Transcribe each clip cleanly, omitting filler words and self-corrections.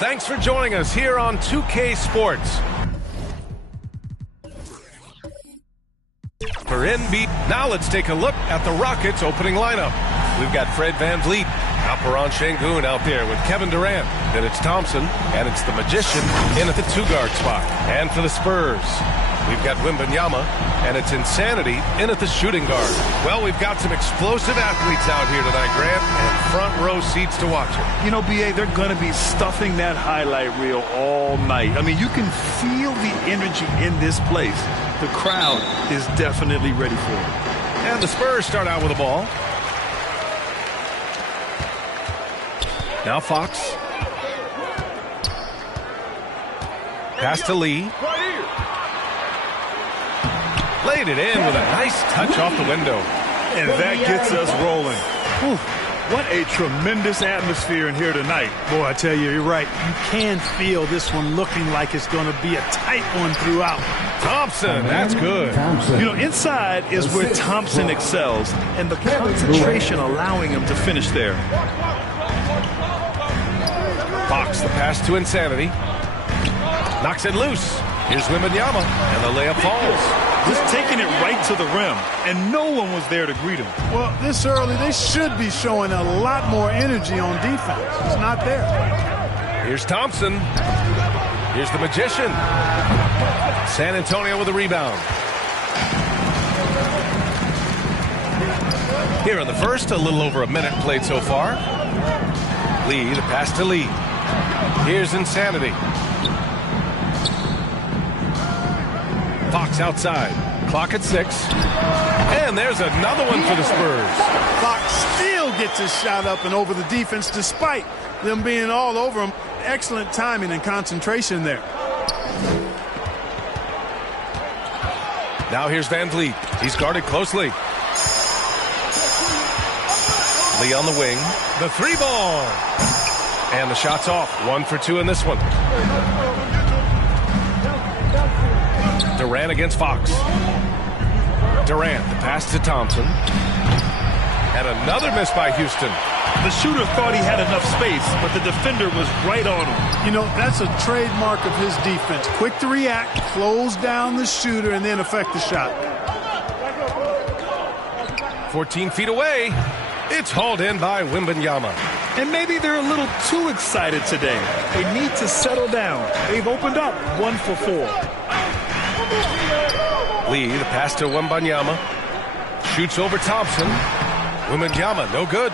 Thanks for joining us here on 2K Sports. For NB, now let's take a look at the Rockets' opening lineup. We've got Fred VanVleet, Alperen Sengun out there with Kevin Durant. Then it's Thompson, and it's the Magician in at the two-guard spot. And for the Spurs, we've got Wembanyama, and it's Insanity in at the shooting guard. Well, we've got some explosive athletes out here tonight, Grant, and front row seats to watch it. You know, B.A., they're going to be stuffing that highlight reel all night. I mean, you can feel the energy in this place. The crowd is definitely ready for it. And the Spurs start out with the ball. Now Fox. Pass to Lee. Laid it in with a nice touch off the window. And that gets us rolling. Whew. What a tremendous atmosphere in here tonight. Boy, I tell you, you're right. You can feel this one looking like it's going to be a tight one throughout. Thompson, that's good. You know, inside is where Thompson excels, and the concentration allowing him to finish there. Fox, the pass to Insanity. Knocks it loose. Here's Wembanyama, and the layup falls. Just taking it right to the rim, and no one was there to greet him. Well, this early, they should be showing a lot more energy on defense. It's not there. Here's Thompson. Here's the Magician. San Antonio with a rebound. Here in the first, a little over a minute played so far. Lee, the pass to Lee. Here's Insanity. Fox outside. Clock at 6. And there's another one for the Spurs. Fox still gets his shot up and over the defense despite them being all over him. Excellent timing and concentration there. Now here's VanVleet. He's guarded closely. Lee on the wing. The three ball. And the shot's off. 1 for 2 in this one. Durant against Fox. Durant, the pass to Thompson. And another miss by Houston. The shooter thought he had enough space, but the defender was right on him. You know, that's a trademark of his defense. Quick to react, close down the shooter, and then affect the shot. 14 feet away. It's hauled in by Wembanyama. And maybe they're a little too excited today. They need to settle down. They've opened up 1 for 4. Lee, the pass to Wembanyama. Shoots over Thompson. Wembanyama, no good.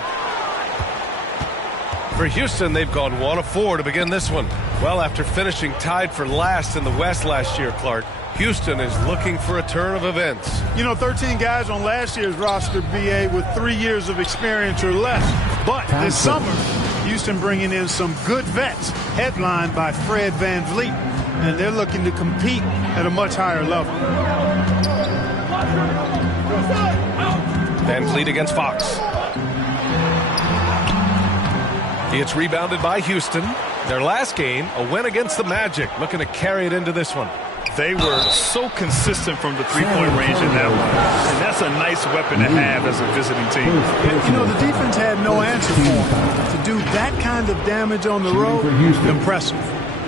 For Houston, they've gone 1 of 4 to begin this one. Well, after finishing tied for last in the West last year, Clark, Houston is looking for a turn of events. You know, 13 guys on last year's roster, BA, with 3 years of experience or less. But this summer, Houston bringing in some good vets, headlined by Fred VanVleet, and they're looking to compete at a much higher level. VanVleet against Fox. It's rebounded by Houston. Their last game, a win against the Magic, looking to carry it into this one. They were so consistent from the three-point range in that one. And that's a nice weapon to have as a visiting team. You know, the defense had no answer for them. To do that kind of damage on the road, impressive.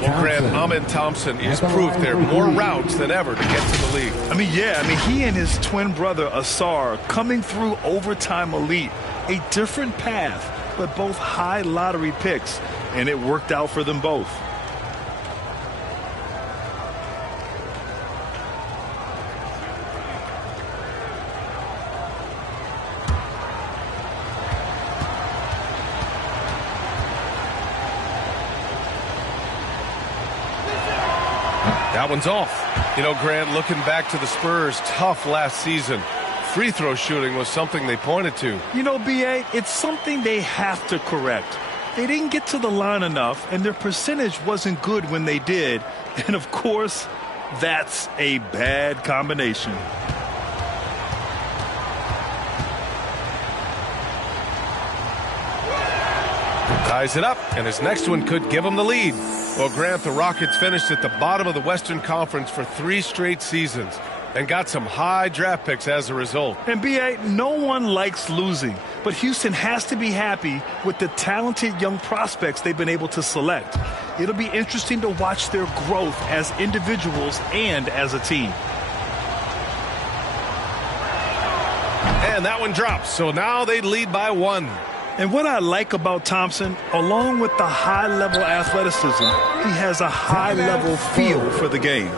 Well, Grant, Amen Thompson is proof there are more routes than ever to get to the league. I mean, he and his twin brother, Asar, coming through overtime elite. A different path, but both high lottery picks, and it worked out for them both. That one's off. You know, Grant, looking back to the Spurs' tough last season, free throw shooting was something they pointed to. You know, B.A., it's something they have to correct. They didn't get to the line enough, and their percentage wasn't good when they did. And, of course, that's a bad combination. Ties it up, and his next one could give him the lead. Well, Grant, the Rockets finished at the bottom of the Western Conference for 3 straight seasons. And got some high draft picks as a result. And B.A., no one likes losing, but Houston has to be happy with the talented young prospects they've been able to select. It'll be interesting to watch their growth as individuals and as a team. And that one drops, so now they lead by 1. And what I like about Thompson, along with the high-level athleticism, he has a high-level feel for the game.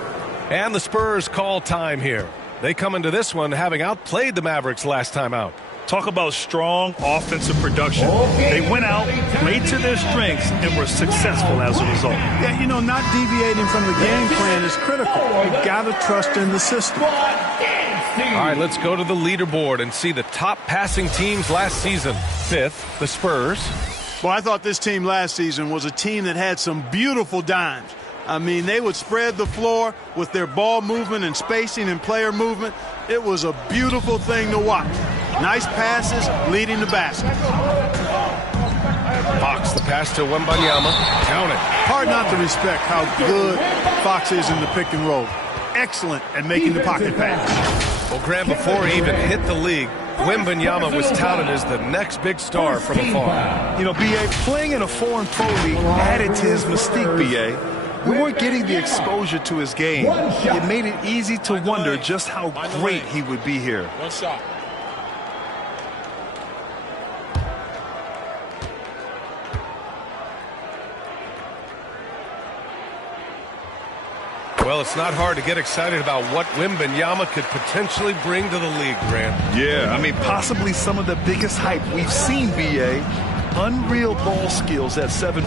And the Spurs call time here. They come into this one having outplayed the Mavericks last time out. Talk about strong offensive production. They went out, played to their strengths, and were successful as a result. Yeah, you know, not deviating from the game plan is critical. You've got to trust in the system. All right, let's go to the leaderboard and see the top passing teams last season. 5th, the Spurs. Well, I thought this team last season was a team that had some beautiful dimes. I mean, they would spread the floor with their ball movement and spacing and player movement. It was a beautiful thing to watch. Nice passes leading the basket. Fox, the pass to Wembanyama. Count it. Hard not to respect how good Fox is in the pick and roll. Excellent at making the pocket pass. Well, Graham, before he even hit the league, Wembanyama was touted as the next big star from afar. You know, B.A., playing in a foreign pro league added to his mystique, B.A. We weren't getting the exposure to his game. It made it easy to wonder just how great he would be here. One shot. Well, it's not hard to get excited about what Wembanyama could potentially bring to the league, Grant. Yeah, I mean, possibly some of the biggest hype we've seen, B.A. Unreal ball skills at 7'4",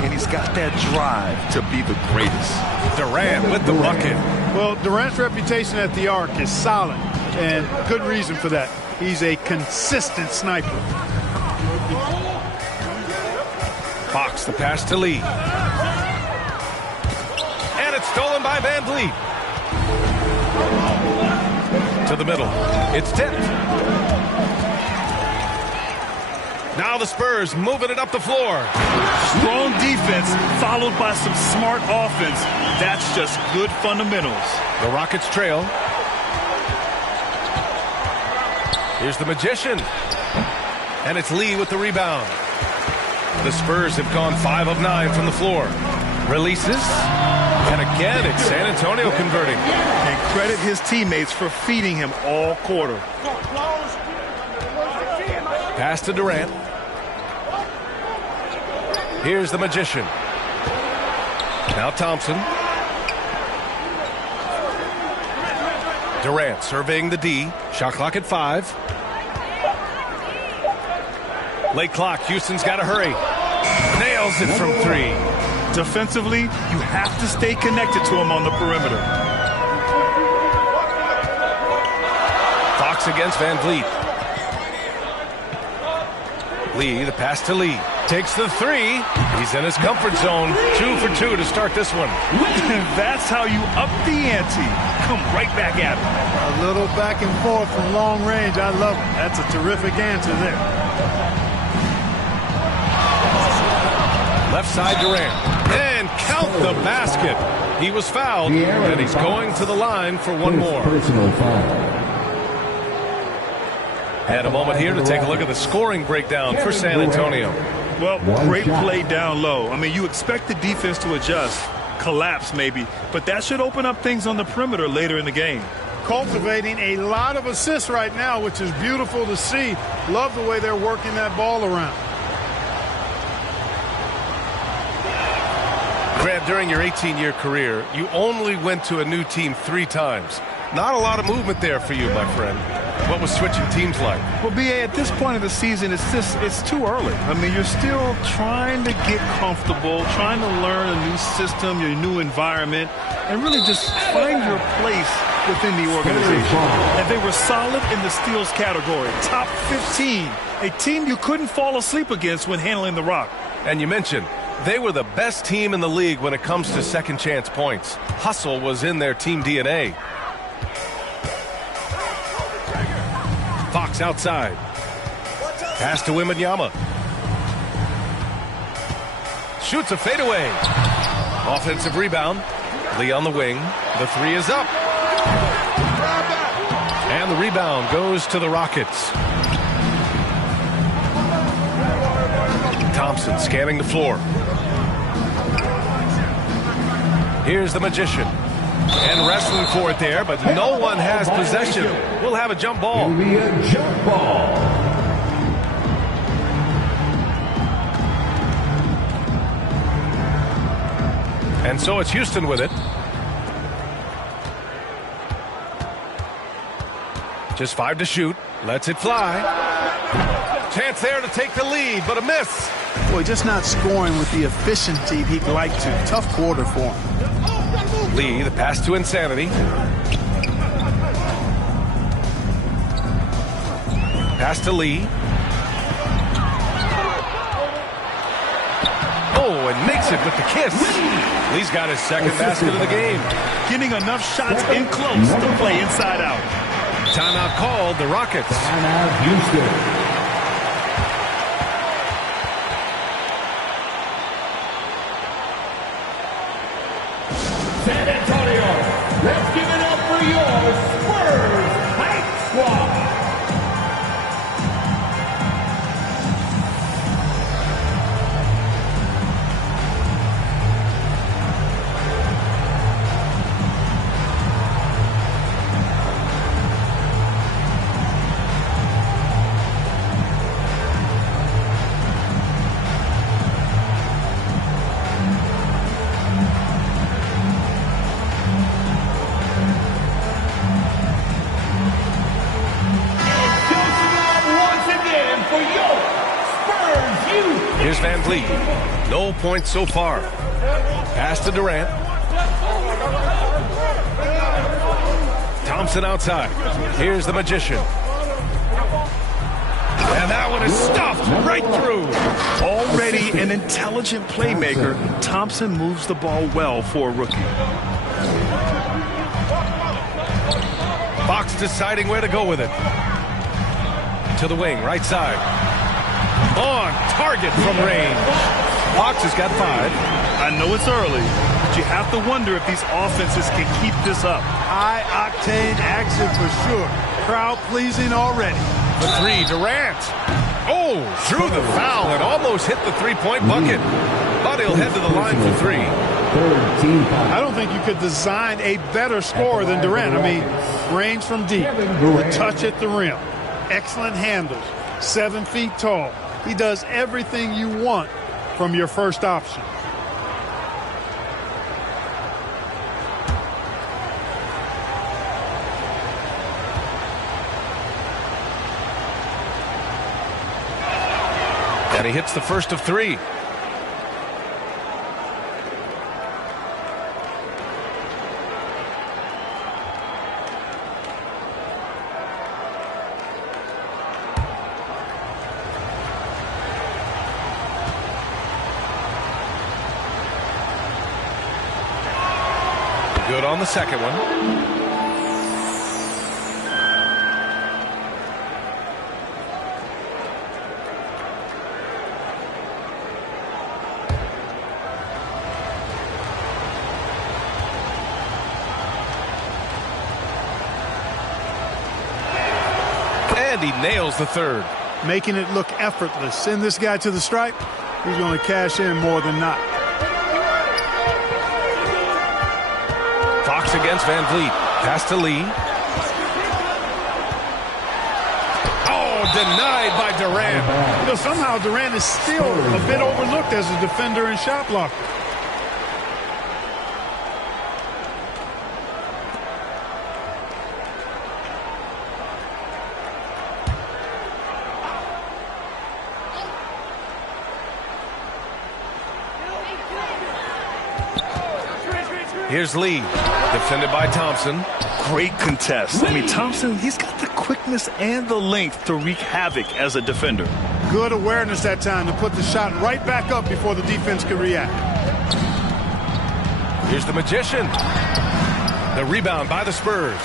and he's got that drive to be the greatest. Durant with the bucket. Well, Durant's reputation at the arc is solid, and good reason for that. He's a consistent sniper. Fox, the pass to Lee. And it's stolen by Van Vliet. To the middle. It's tipped. Now the Spurs moving it up the floor. Strong defense followed by some smart offense. That's just good fundamentals. The Rockets trail. Here's the Magician. And it's Lee with the rebound. The Spurs have gone 5 of 9 from the floor. Releases. And again, it's San Antonio converting. And credit his teammates for feeding him all quarter. Pass to Durant. Here's the Magician. Now Thompson. Durant surveying the D. Shot clock at 5. Late clock. Houston's got to hurry. Nails it from 3. Defensively, you have to stay connected to him on the perimeter. Fox against Van Vliet. Lee, the pass to Lee. Takes the 3. He's in his comfort zone. 2 for 2 to start this one. That's how you up the ante. Come right back at him. A little back and forth from long range. I love it. That's a terrific answer there. Left side Durant. And count the basket. He was fouled, and he's going to the line for one more. Personal foul. And a moment here to take a look at the scoring breakdown for San Antonio. Well, great play down low. I mean, you expect the defense to adjust, collapse maybe, but that should open up things on the perimeter later in the game. Cultivating a lot of assists right now, which is beautiful to see. Love the way they're working that ball around. Grant, during your 18-year career, you only went to a new team 3 times. Not a lot of movement there for you, my friend. What was switching teams like? Well, B.A., at this point of the season, it's too early. I mean, you're still trying to get comfortable, trying to learn a new system, your new environment, and really just find your place within the organization. And they were solid in the steals category, top 15, a team you couldn't fall asleep against when handling the rock. And you mentioned they were the best team in the league when it comes to second chance points. Hustle was in their team DNA. Fox outside. Pass to Wembanyama. Shoots a fadeaway. Offensive rebound. Lee on the wing. The 3 is up. And the rebound goes to the Rockets. Thompson scanning the floor. Here's the Magician. And wrestling for it there, but no one has possession. We'll have a jump ball. It'll be a jump ball. And so it's Houston with it. Just 5 to shoot. Lets it fly. Chance there to take the lead, but a miss. Boy, just not scoring with the efficiency he'd like to. Tough quarter for him. Lee, the pass to Insanity. Pass to Lee. Oh, and makes it with the kiss. Lee's got his second basket of the game. Getting enough shots in close to play inside out. Timeout called, the Rockets. Timeout, Houston. San Antonio, let's give it up for your Spurs Hype Squad. Here's Van Vliet. No points so far. Pass to Durant. Thompson outside. Here's the Magician. And that one is stuffed right through. Already an intelligent playmaker, Thompson moves the ball well for a rookie. Fox deciding where to go with it. To the wing, right side. On target from range. Fox has got 5. I know it's early, but you have to wonder if these offenses can keep this up. High-octane action for sure. Crowd pleasing already. The 3, Durant. Oh, drew the foul and almost hit the three-point bucket. But he'll head to the line for 3. I don't think you could design a better scorer than Durant. I mean, range from deep, the touch at the rim, excellent handles, 7 feet tall. He does everything you want from your first option. And he hits the first of 3. Good on the second one. And he nails the third. Making it look effortless. Send this guy to the stripe. He's going to cash in more than not. Fox against Van Vliet. Pass to Lee. Oh, denied by Durant. You know, somehow Durant is still a bit overlooked as a defender and shot blocker. Here's Lee, defended by Thompson. Great contest. I mean, Thompson, he's got the quickness and the length to wreak havoc as a defender. Good awareness that time to put the shot right back up before the defense could react. Here's the Magician. The rebound by the Spurs.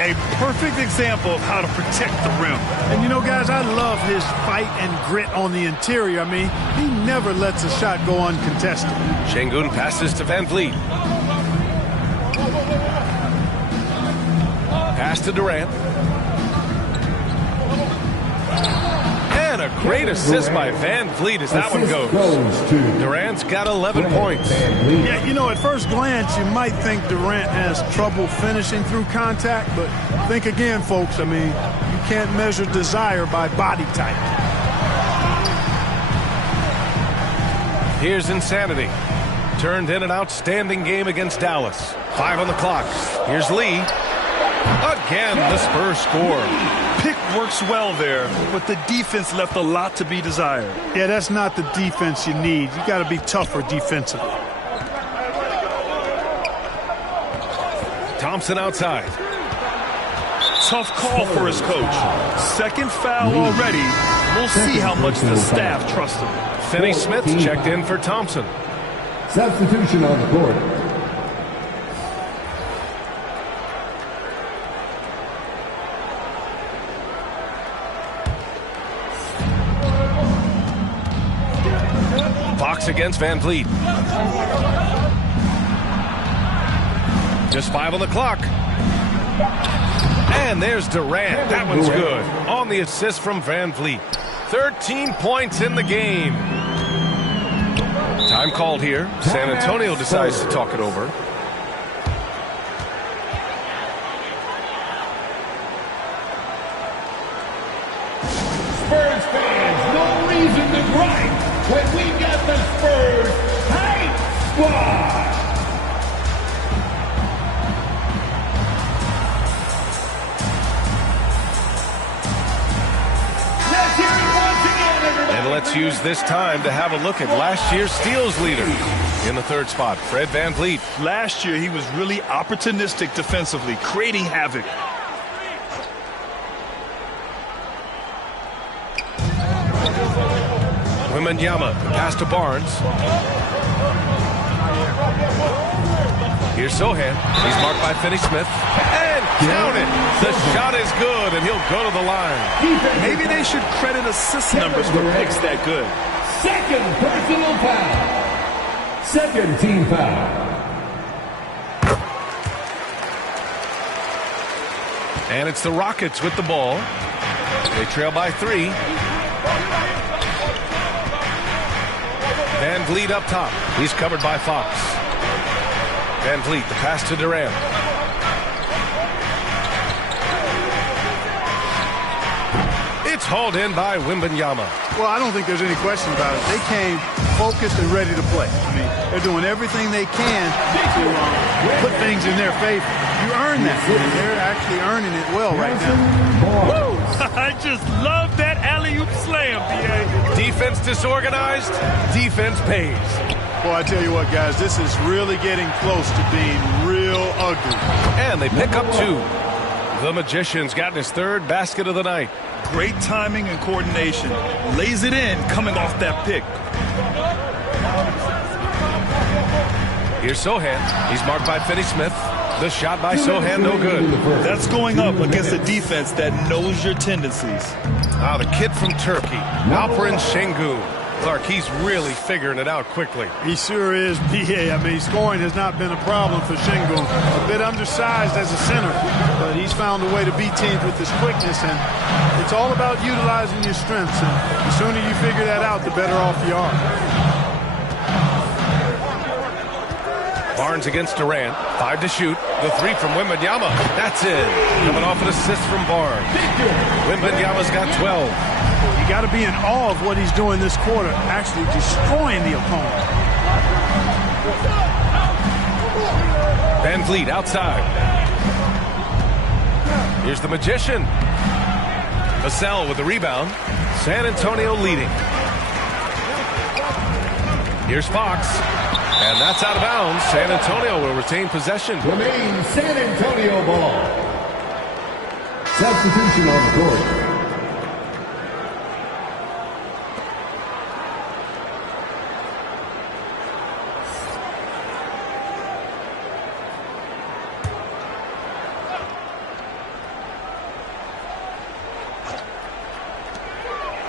A perfect example of how to protect the rim. And you know, guys, I love his fight and grit on the interior. I mean, he never lets a shot go uncontested. Şengün passes to Van Vliet. Pass to Durant. And a great assist by Van Vliet as that one goes. Durant's got 11 points. Yeah, you know, at first glance, you might think Durant has trouble finishing through contact, but think again, folks. I mean, you can't measure desire by body type. Here's Insanity. Turned in an outstanding game against Dallas. 5 on the clock. Here's Lee. Again, the Spurs score. Pick works well there, but the defense left a lot to be desired. Yeah, that's not the defense you need. You got to be tougher defensively. Thompson outside. Tough call for his coach. Second foul already. We'll see how much the staff trusts him. Finney-Smith checked in for Thompson. Substitution on the court. Fox against Van Vliet. Just 5 on the clock. And there's Durant. That one's good. On the assist from Van Vliet. 13 points in the game. Time called here. San Antonio decides to talk it over. Spurs fans, no reason to gripe when we got the Spurs Hype Squad. Let's hear it once again, everybody. And let's use this time to have a look at last year's steals leader. In the third spot, Fred Van Vliet. Last year, he was really opportunistic defensively, creating havoc. Wembanyama, pass to Barnes. Here's Sohan. He's marked by Finney-Smith. And count it. The shot is good, and he'll go to the line. Maybe they should credit assist numbers for picks that good. Second personal foul. Second team foul. And it's the Rockets with the ball. They trail by 3. Van Vliet up top. He's covered by Fox. Van Vliet, the pass to Durant. It's hauled in by Wembanyama. Well, I don't think there's any question about it. They came focused and ready to play. I mean, they're doing everything they can to put things in their favor. You earn that, and they're actually earning it well right now. Woo! I just love that alley-oop slam, B.A. Defense disorganized, defense pays. Boy, I tell you what, guys, this is really getting close to being real ugly. And they pick up 2. The Magician's gotten his 3rd basket of the night. Great timing and coordination. Lays it in coming off that pick. Here's Sohan. He's marked by Finney-Smith. The shot by Sohan, no good. That's going up against a defense that knows your tendencies. Now the kid from Turkey, Alperen Şengün. Clark, he's really figuring it out quickly. He sure is, B.A. I mean, scoring has not been a problem for Şengün. A bit undersized as a center, but he's found a way to beat teams with his quickness, and it's all about utilizing your strengths. And the sooner you figure that out, the better off you are. Barnes against Durant. 5 to shoot. The 3 from Wembanyama. That's it. Coming off an assist from Barnes. Wembanyama's got 12. You got to be in awe of what he's doing this quarter, actually destroying the opponent. Van Vliet outside. Here's the Magician. Vassell with the rebound. San Antonio leading. Here's Fox. And that's out of bounds. San Antonio will retain possession. Remains San Antonio ball. Substitution on the court.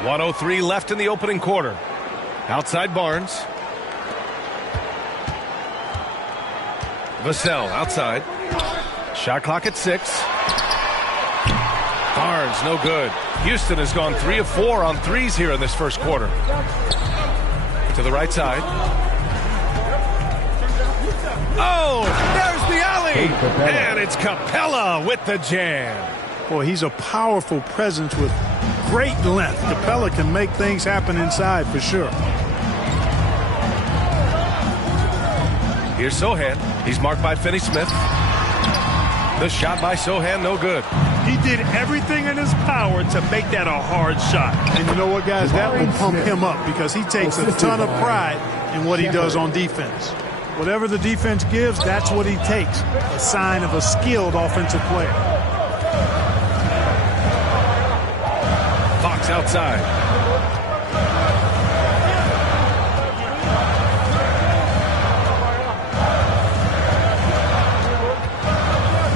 .103 left in the opening quarter. Outside Barnes. Vassell outside. Shot clock at 6. Barnes, no good. Houston has gone 3 of 4 on threes here in this first quarter. To the right side. Oh, there's the alley. And it's Capella with the jam. Boy, he's a powerful presence with great length. Capella can make things happen inside for sure. Here's Sohan. He's marked by Finney-Smith. The shot by Sohan, no good. He did everything in his power to make that a hard shot. And you know what, guys? That will pump him up because he takes a ton of pride in what he does on defense. Whatever the defense gives, that's what he takes. A sign of a skilled offensive player. Fox outside.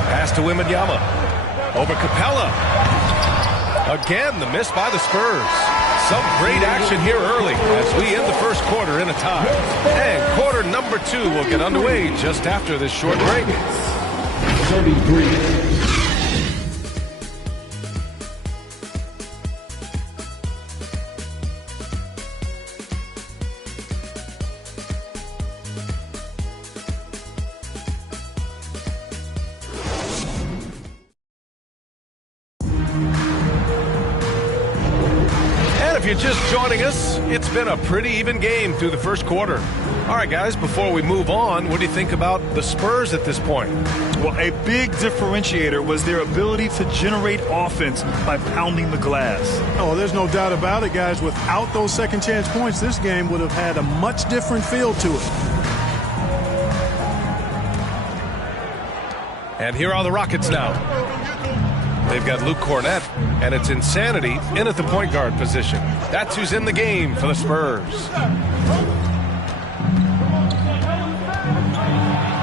Pass to Wembanyama. Over Capella. Again, the miss by the Spurs. Some great action here early as we end the first quarter in a tie. And quarter number 2 will get underway just after this short break. 33. If you're just joining us, it's been a pretty even game through the first quarter. All right, guys, before we move on, what do you think about the Spurs at this point? Well, a big differentiator was their ability to generate offense by pounding the glass. Oh, there's no doubt about it, guys. Without those second chance points, this game would have had a much different feel to it. And here are the Rockets now. They've got Luke Cornett, and it's Insanity in at the point guard position. That's who's in the game for the Spurs.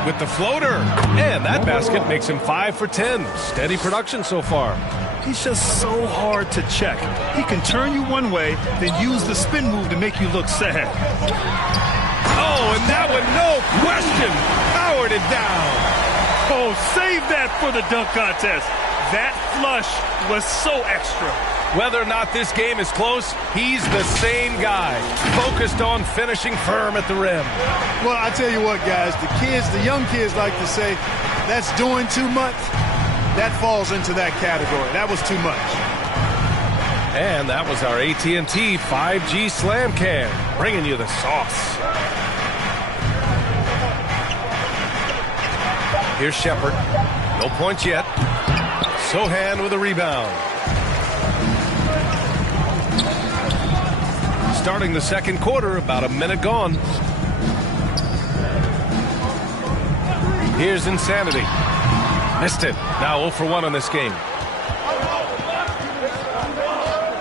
With the floater, and that basket makes him 5 for 10. Steady production so far. He's just so hard to check. He can turn you one way, then use the spin move to make you look sad. Oh, and that one, no question, powered it down. Oh, save that for the dunk contest. That flush was so extra. Whether or not this game is close, he's the same guy, focused on finishing firm at the rim. Well, I tell you what, guys, the young kids like to say, that's doing too much. That falls into that category. That was too much. And that was our AT&T 5G Slam Cam, bringing you the sauce. Here's Shepard. No points yet. Sohan with a rebound. Starting the second quarter, about a minute gone. Here's Insanity. Missed it. Now 0 for 1 in this game.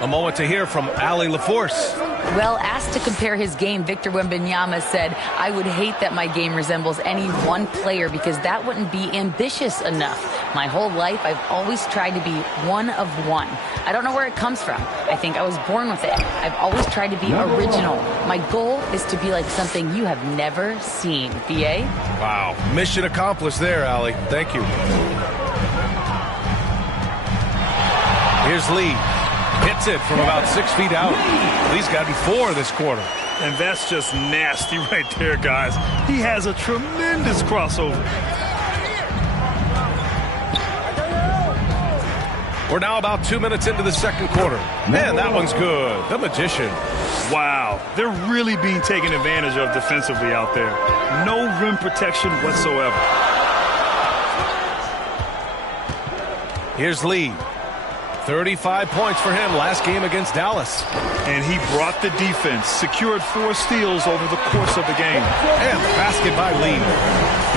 A moment to hear from Allie LaForce. Well, asked to compare his game, Victor Wembanyama said, I would hate that my game resembles any one player because that wouldn't be ambitious enough. My whole life, I've always tried to be one of one. I don't know where it comes from. I think I was born with it. I've always tried to be original. My goal is to be like something you have never seen. B.A.? Wow. Mission accomplished there, Allie. Thank you. Here's Lee. Hits it from about 6 feet out. Lee's gotten 4 this quarter. And that's just nasty right there, guys. He has a tremendous crossover. We're now about 2 minutes into the second quarter. Man, that one's good. The Magician. Wow, they're really being taken advantage of defensively out there. No rim protection whatsoever. Here's Lee. 35 points for him last game against Dallas. And he brought the defense, secured 4 steals over the course of the game. And the basket by Lee.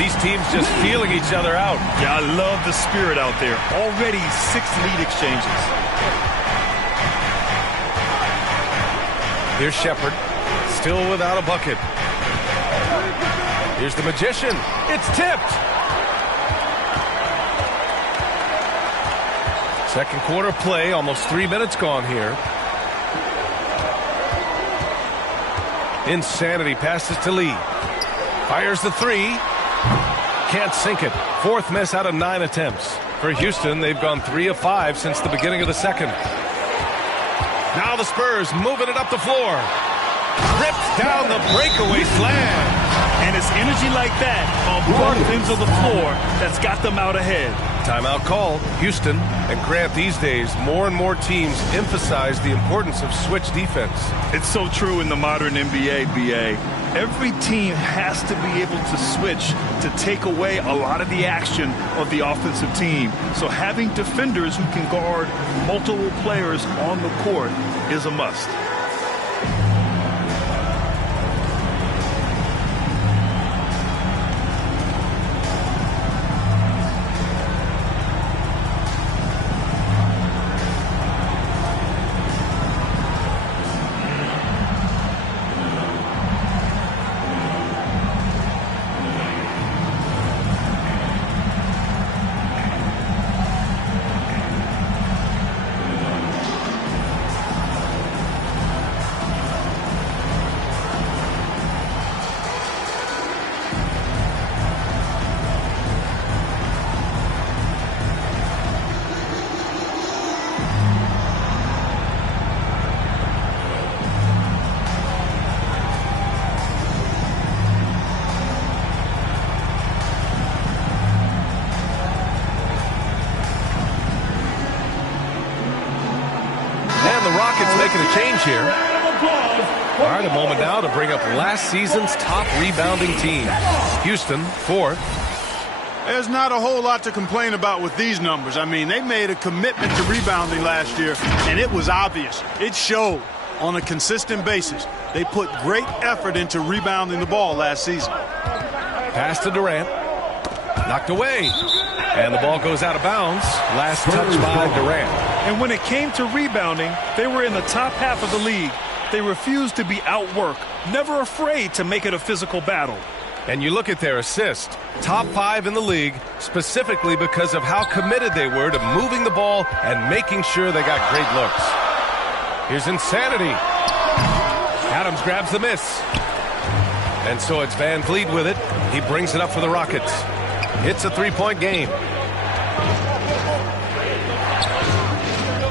These teams just feeling each other out. Yeah, I love the spirit out there. Already 6 lead exchanges. Here's Shepard, still without a bucket. Here's the Magician. It's tipped. Second quarter play, almost 3 minutes gone here. Insanity passes to Lee. Fires the 3. Can't sink it. 4th miss out of 9 attempts. For Houston, they've gone 3 of 5 since the beginning of the second. Now the Spurs moving it up the floor. Ripped down the breakaway slam. And it's energy like that on both ends of the floor that's got them out ahead. Timeout call, Houston. And Grant, these days, more and more teams emphasize the importance of switch defense. It's so true in the modern NBA, BA. Every team has to be able to switch to take away a lot of the action of the offensive team. So having defenders who can guard multiple players on the court is a must. Making a change here. All right, a moment now to bring up last season's top rebounding team. Houston, 4th. There's not a whole lot to complain about with these numbers. I mean, they made a commitment to rebounding last year, and it was obvious. It showed on a consistent basis. They put great effort into rebounding the ball last season. Pass to Durant. Knocked away. And the ball goes out of bounds. Last touch by Durant. And when it came to rebounding, they were in the top half of the league. They refused to be outworked, never afraid to make it a physical battle. And you look at their assist, top 5 in the league, specifically because of how committed they were to moving the ball and making sure they got great looks. Here's insanity. Adams grabs the miss. And so it's Van Vliet with it. He brings it up for the Rockets. It's a 3-point game.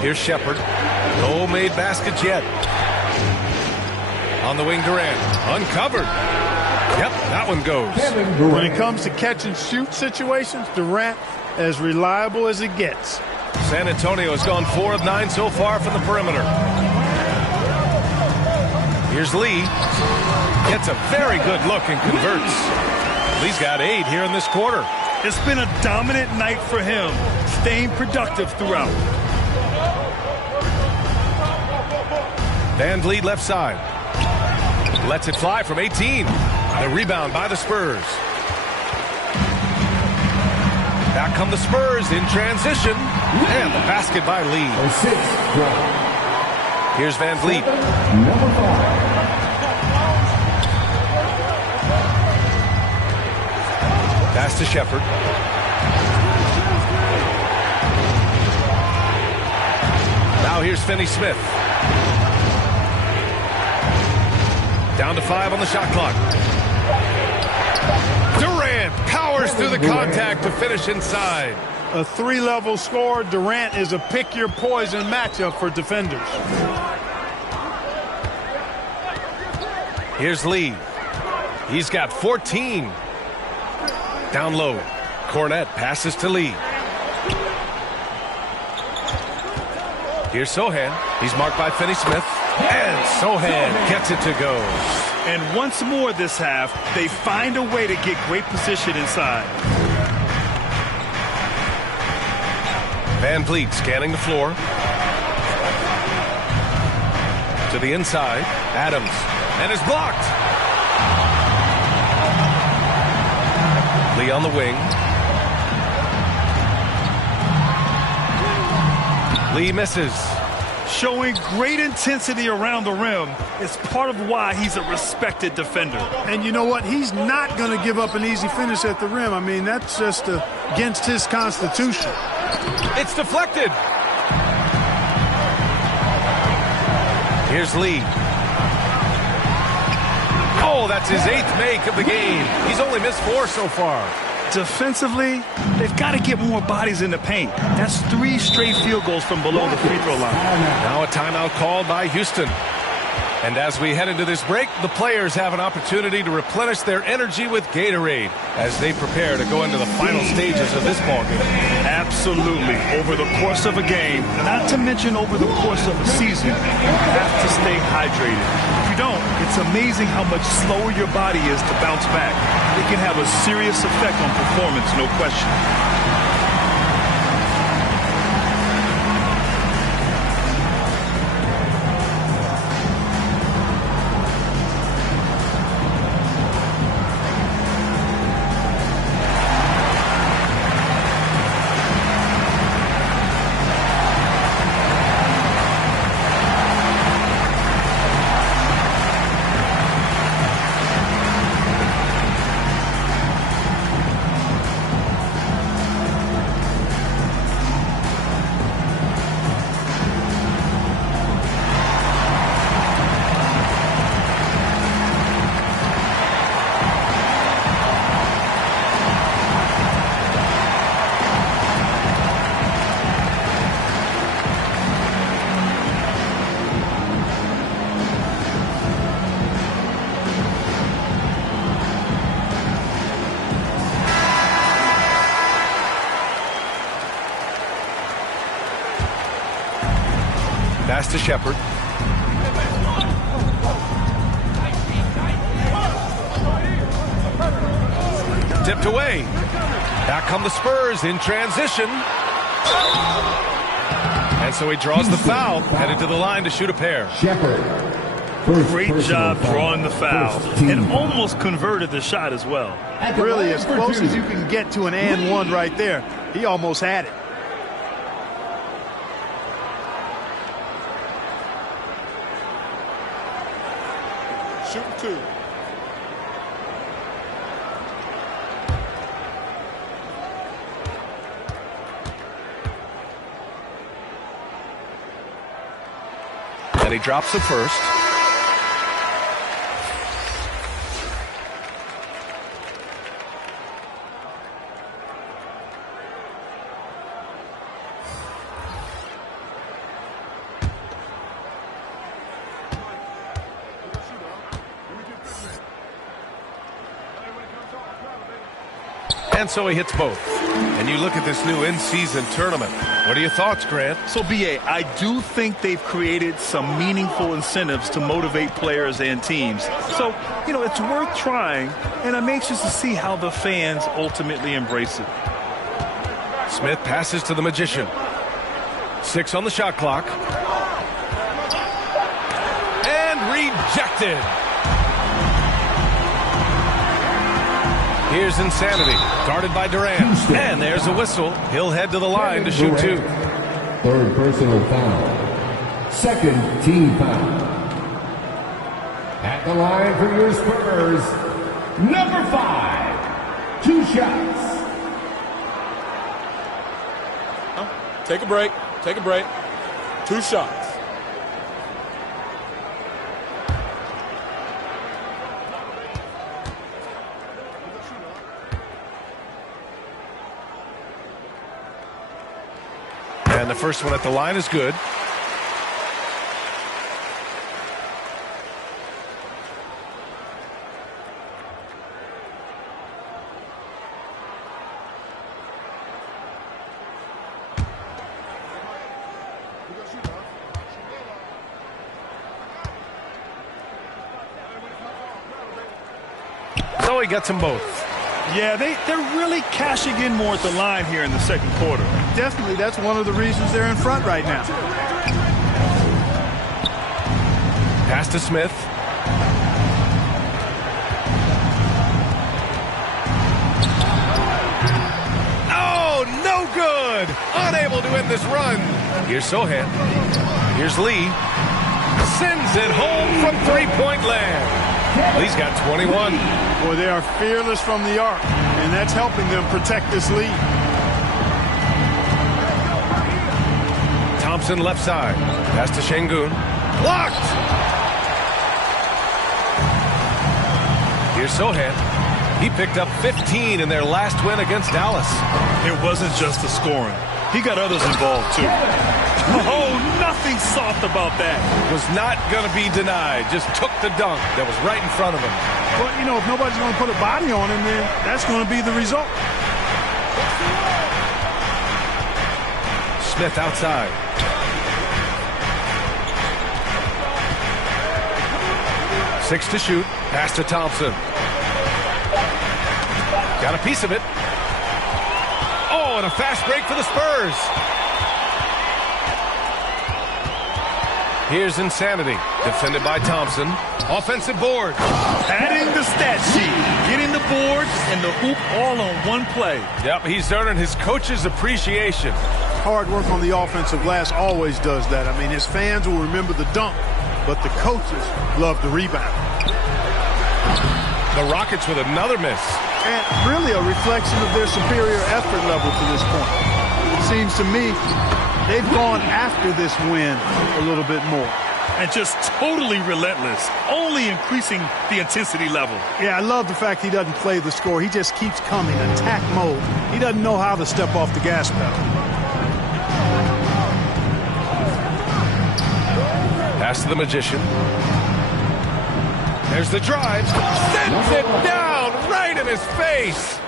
Here's Shepard. No made baskets yet. On the wing, Durant. Uncovered. Yep, that one goes. When it comes to catch and shoot situations, Durant as reliable as it gets. San Antonio has gone 4 of 9 so far from the perimeter. Here's Lee. Gets a very good look and converts. Lee's got 8 here in this quarter. It's been a dominant night for him, staying productive throughout. Van Vliet left side. Lets it fly from 18. The rebound by the Spurs. Back come the Spurs in transition. And the basket by Lee. Here's Van Vliet. Number 5. Pass to Shepard. Now here's Finney-Smith. Down to 5 on the shot clock. Durant powers through the contact to finish inside. A 3-level score. Durant is a pick-your-poison matchup for defenders. Here's Lee. He's got 14. Down low. Cornette passes to Lee. Here's Sohan. He's marked by Finney-Smith. And Sohan gets it to go. And once more this half, they find a way to get great position inside. Van Vliet scanning the floor. To the inside. Adams. And is blocked. Lee on the wing. Lee misses. Showing great intensity around the rim is part of why he's a respected defender. And you know what? He's not going to give up an easy finish at the rim. I mean, that's just against his constitution. It's deflected. Here's Lee. Oh, that's his 8th make of the game. He's only missed 4 so far. Defensively, they've got to get more bodies in the paint. That's 3 straight field goals from below the free throw line. Now a timeout called by Houston. And as we head into this break, the players have an opportunity to replenish their energy with Gatorade as they prepare to go into the final stages of this ballgame. Absolutely. Over the course of a game, not to mention over the course of a season, you have to stay hydrated. If you don't, it's amazing how much slower your body is to bounce back. It can have a serious effect on performance, no question. Pass to Shepard. Tipped away. Back come the Spurs in transition. And so he draws the foul, headed to the line to shoot a pair. Shepard. Great job drawing the foul. And almost converted the shot as well. Really as close as you can get to an and one right there. He almost had it. Shooting 2. And he drops the first. And so he hits both. And you look at this new in-season tournament. What are your thoughts, Grant? So, B.A., I do think they've created some meaningful incentives to motivate players and teams. So, it's worth trying, and I'm anxious to see how the fans ultimately embrace it. Smith passes to the Magician. 6 on the shot clock. And rejected. Here's Insanity, guarded by Durant. And there's a whistle. He'll head to the line to shoot 2. Third personal foul. Second team foul. At the line for your Spurs, number 5. 2 shots. Take a break. Take a break. 2 shots. And the first one at the line is good. So he gets them both. Yeah, they're really cashing in more at the line here in the second quarter. Definitely, that's one of the reasons they're in front right now. Pass to Smith. Oh, no good! Unable to end this run. Here's Sohan. Here's Lee. Sends it home from three-point land. Lee's got 21. Boy, they are fearless from the arc, and that's helping them protect this lead. Thompson left side. Pass to Şengün. Blocked! Here's Sohan. He picked up 15 in their last win against Dallas. It wasn't just the scoring. He got others involved, too. Oh, nothing soft about that. Was not going to be denied. Just took the dunk that was right in front of him. But, you know, if nobody's going to put a body on him, then that's going to be the result. Smith outside. Six to shoot. Pass to Thompson. Got a piece of it. Oh, and a fast break for the Spurs. Here's Insanity. Defended by Thompson. Offensive board. Adding the stat sheet. Getting the board and the hoop all on one play. Yep, he's earning his coach's appreciation. Hard work on the offensive glass always does that. I mean, his fans will remember the dunk, but the coaches love the rebound. The Rockets with another miss. And really a reflection of their superior effort level to this point. It seems to me they've gone after this win a little bit more. And just totally relentless, only increasing the intensity level. Yeah, I love the fact he doesn't play the score. He just keeps coming, attack mode. He doesn't know how to step off the gas pedal. Pass to the Magician. There's the drive. Sends it down right in his face.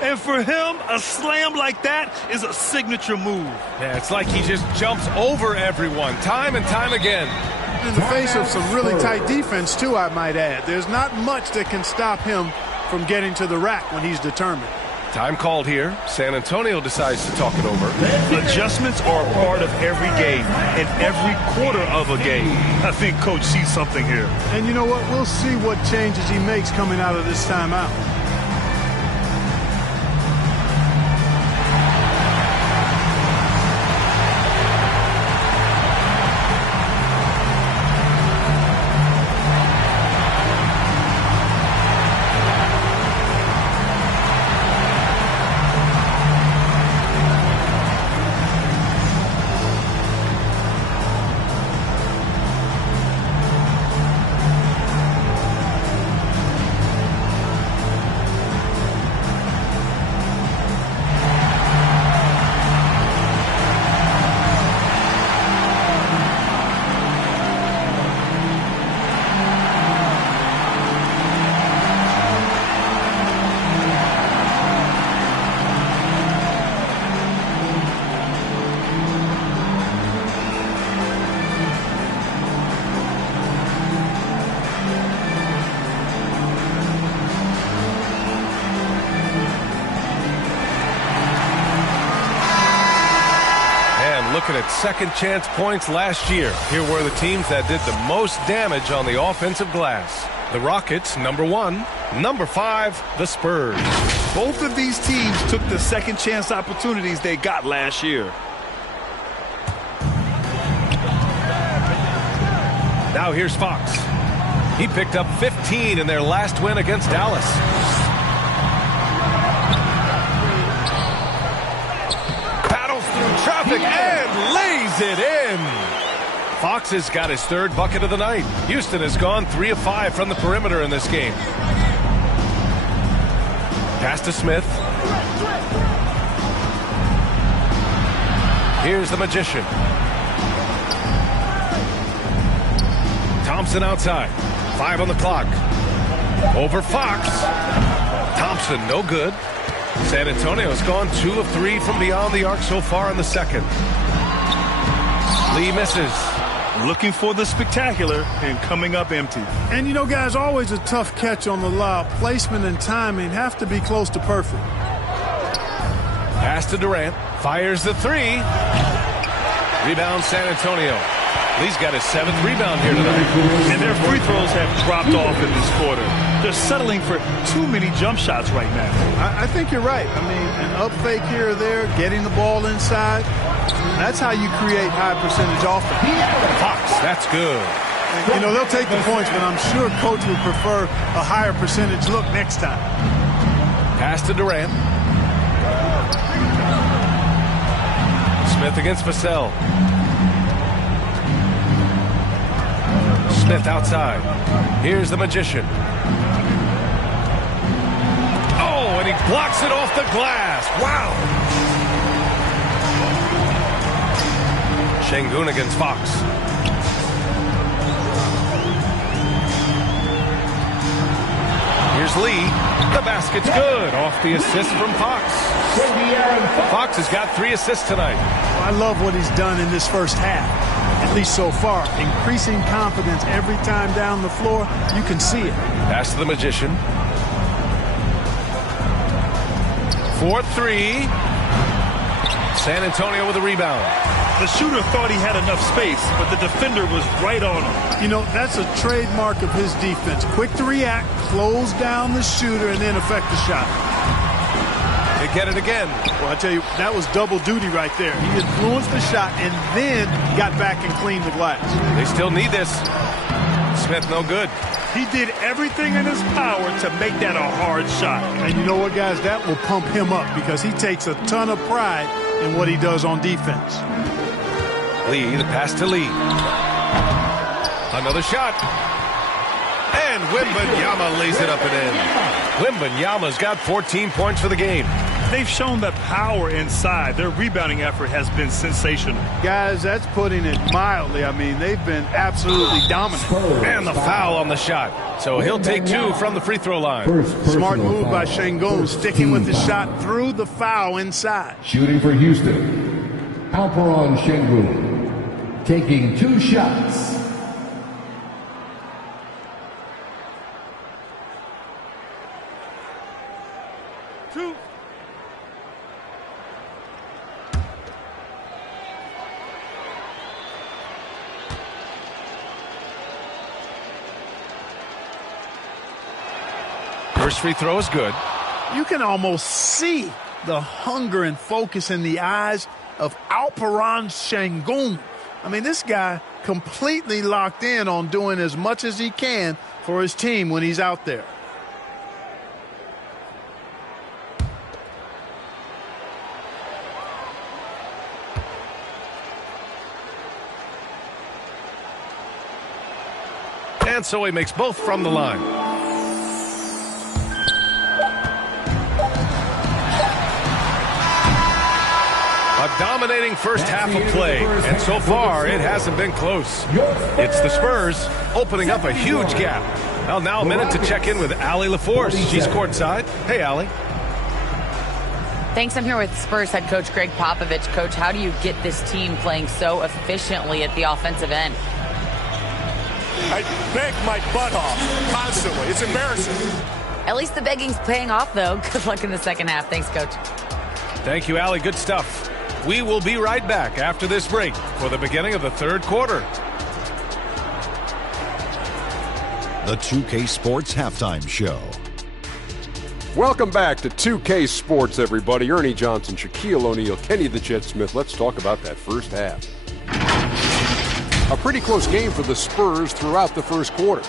And for him, a slam like that is a signature move. Yeah, it's like he just jumps over everyone time and time again. In the face of some really tight defense, too, I might add. There's not much that can stop him from getting to the rack when he's determined. Time called here. San Antonio decides to talk it over. Adjustments are a part of every game and every quarter of a game. I think Coach sees something here. And you know what? We'll see what changes he makes coming out of this timeout. Looking at second chance points last year. Here were the teams that did the most damage on the offensive glass. The Rockets, number 1. Number 5, the Spurs. Both of these teams took the second chance opportunities they got last year. Now here's Fox. He picked up 15 in their last win against Dallas. Traffic and lays it in. Fox has got his third bucket of the night. Houston has gone 3 of 5 from the perimeter in this game. Pass to Smith. Here's the Magician. Thompson outside. 5 on the clock. Over Fox. Thompson, no good. San Antonio's gone 2 of 3 from beyond the arc so far in the second. Lee misses. Looking for the spectacular and coming up empty. And, you know, guys, always a tough catch on the lob. Placement and timing have to be close to perfect. Pass to Durant. Fires the 3. Rebound San Antonio. Lee's got his 7th rebound here tonight. And their free throws have dropped off in this quarter. They're settling for too many jump shots right now. I think you're right. I mean, an up fake here or there, getting the ball inside, that's how you create high percentage offense. Fox, that's good. And, you know, they'll take the points, but I'm sure coach would prefer a higher percentage look next time. Pass to Durant. Smith against Vassell. Smith outside. Here's the Magician. Blocks it off the glass. Wow. Şengün against Fox. Here's Lee. The basket's good. Off the assist from Fox. Fox has got 3 assists tonight. I love what he's done in this first half, at least so far. Increasing confidence every time down the floor. You can see it. Pass to the Magician. 4-3. San Antonio with a rebound. The shooter thought he had enough space, but the defender was right on him. You know, that's a trademark of his defense. Quick to react, close down the shooter, and then affect the shot. They get it again. Well, I tell you, that was double duty right there. He influenced the shot and then got back and cleaned the glass. They still need this. Smith no good. He did everything in his power to make that a hard shot. And you know what, guys? That will pump him up because he takes a ton of pride in what he does on defense. Lee, the pass to Lee. Another shot. And Wembanyama lays it up and in. Wembanyama's got 14 points for the game. They've shown that power inside. Their rebounding effort has been sensational. Guys, that's putting it mildly. I mean, they've been absolutely dominant. And the foul on the shot. So he'll take 2 from the free throw line. Smart move by Şengün, sticking with the shot through the foul inside. Shooting for Houston, Alperen Şengün, taking 2 shots. First free throw is good. You can almost see the hunger and focus in the eyes of Alperen Şengün. I mean, this guy completely locked in on doing as much as he can for his team when he's out there. And so he makes both from the line. A dominating first half of play, and so far it hasn't been close. It's the Spurs opening up a huge gap. Well, now a minute to check in with Allie LaForce. She's courtside. Hey, Allie. Thanks. I'm here with Spurs head coach Greg Popovich. Coach, how do you get this team playing so efficiently at the offensive end? I beg my butt off constantly. It's embarrassing. At least the begging's paying off, though. Good luck in the second half. Thanks, Coach. Thank you, Allie. Good stuff. We will be right back after this break for the beginning of the third quarter. The 2K Sports Halftime Show. Welcome back to 2K Sports, everybody. Ernie Johnson, Shaquille O'Neal, Kenny the Jet Smith. Let's talk about that first half. A pretty close game for the Spurs throughout the first quarter.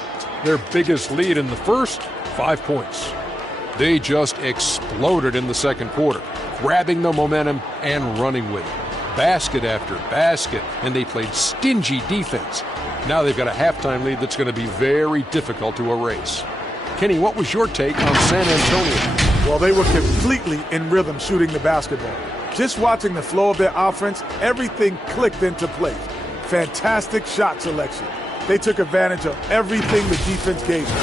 Their biggest lead in the first, 5 points. They just exploded in the second quarter, grabbing the momentum and running with it. Basket after basket, and they played stingy defense. Now they've got a halftime lead that's going to be very difficult to erase. Kenny, what was your take on San Antonio? Well, they were completely in rhythm shooting the basketball. Just watching the flow of their offense, everything clicked into place. Fantastic shot selection. They took advantage of everything the defense gave them.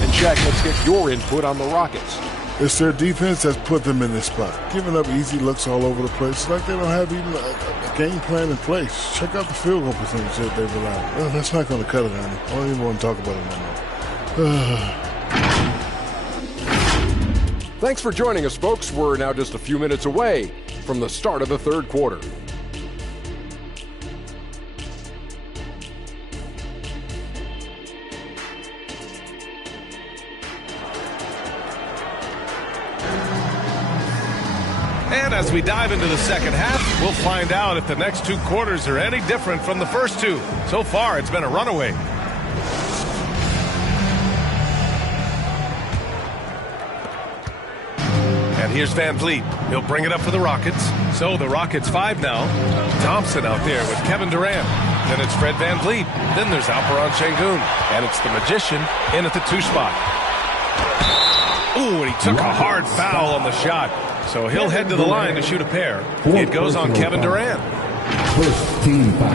And Shaq, let's get your input on the Rockets. It's their defense that's put them in this spot. Giving up easy looks all over the place. It's like they don't have even a game plan in place. Check out the field goal percentage that they've allowed. Well, that's not going to cut it, honey. I don't even want to talk about it no more. Thanks for joining us, folks. We're now just a few minutes away from the start of the third quarter. And as we dive into the second half, we'll find out if the next 2 quarters are any different from the first 2. So far, it's been a runaway. And here's Van Vliet. He'll bring it up for the Rockets. So the Rockets 5 now. Thompson out there with Kevin Durant. Then it's Fred Van Vliet. Then there's Alperen Şengün. And it's the Magician in at the 2 spot. Ooh, and he took a hard foul on the shot. So he'll head to the line to shoot a pair. It goes on Kevin Durant. First team foul.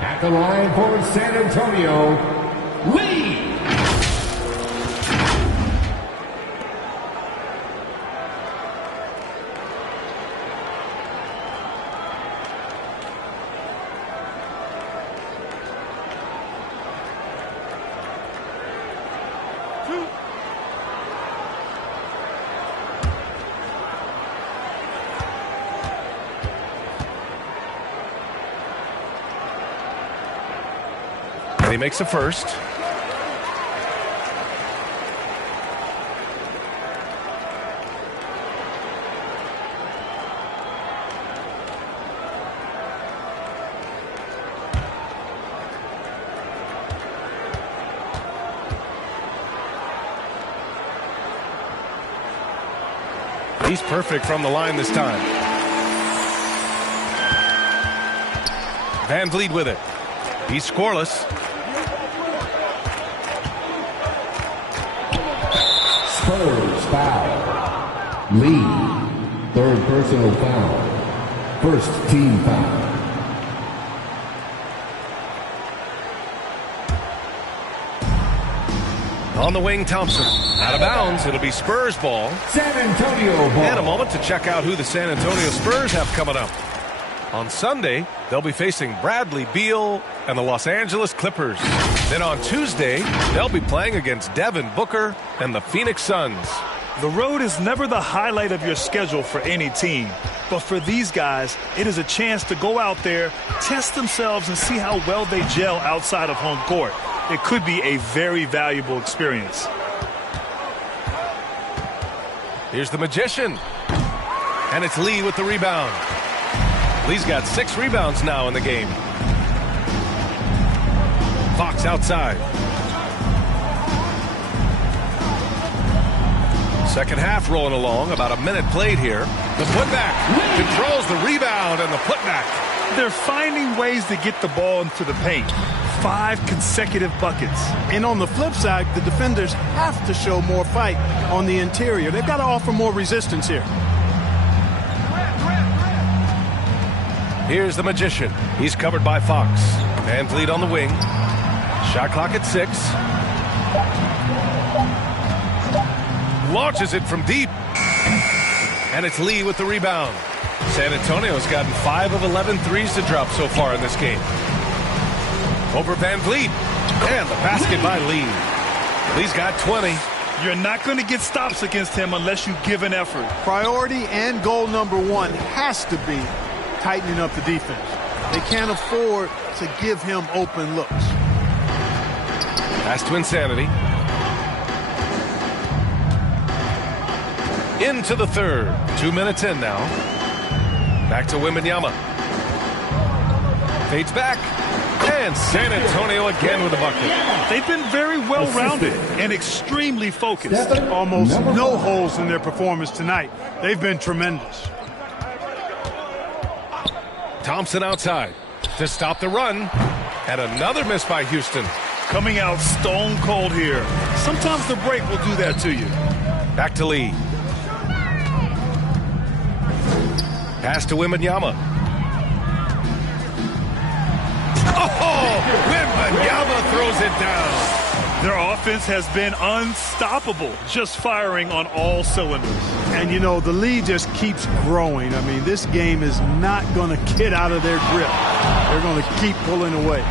At the line for San Antonio, Lee. He makes a first. He's perfect from the line this time. Van Vliet with it. He's scoreless. Spurs foul. Lee, third personal foul. First team foul. On the wing, Thompson. Out of bounds. It'll be Spurs ball. San Antonio ball. And a moment to check out who the San Antonio Spurs have coming up. On Sunday, they'll be facing Bradley Beal and the Los Angeles Clippers. Then on Tuesday, they'll be playing against Devin Booker and the Phoenix Suns. The road is never the highlight of your schedule for any team. But for these guys, it is a chance to go out there, test themselves, and see how well they gel outside of home court. It could be a very valuable experience. Here's the Magician. And it's Lee with the rebound. Lee's got 6 rebounds now in the game. Fox outside. Second half rolling along. About a minute played here. The putback controls the rebound and the putback. They're finding ways to get the ball into the paint. 5 consecutive buckets. And on the flip side, the defenders have to show more fight on the interior. They've got to offer more resistance here. Here's the Magician. He's covered by Fox. Van Vliet on the wing. Shot clock at 6. Launches it from deep. And it's Lee with the rebound. San Antonio's gotten 5 of 11 threes to drop so far in this game. Over Van Vliet. And the basket by Lee. Lee's got 20. You're not going to get stops against him unless you give an effort. Priority and goal number 1 has to be tightening up the defense. They can't afford to give him open looks. Pass to Insanity. Into the third. 2 minutes in now. Back to Wembanyama. Fades back. And San Antonio again with a bucket. They've been very well-rounded and extremely focused. Almost no holes in their performance tonight. They've been tremendous. Thompson outside to stop the run. And another miss by Houston. Coming out stone cold here. Sometimes the break will do that to you. Back to Lee. Pass to Wembanyama. Oh! Wembanyama throws it down. Their offense has been unstoppable, just firing on all cylinders. And, you know, the lead just keeps growing. I mean, this game is not going to get out of their grip. They're going to keep pulling away.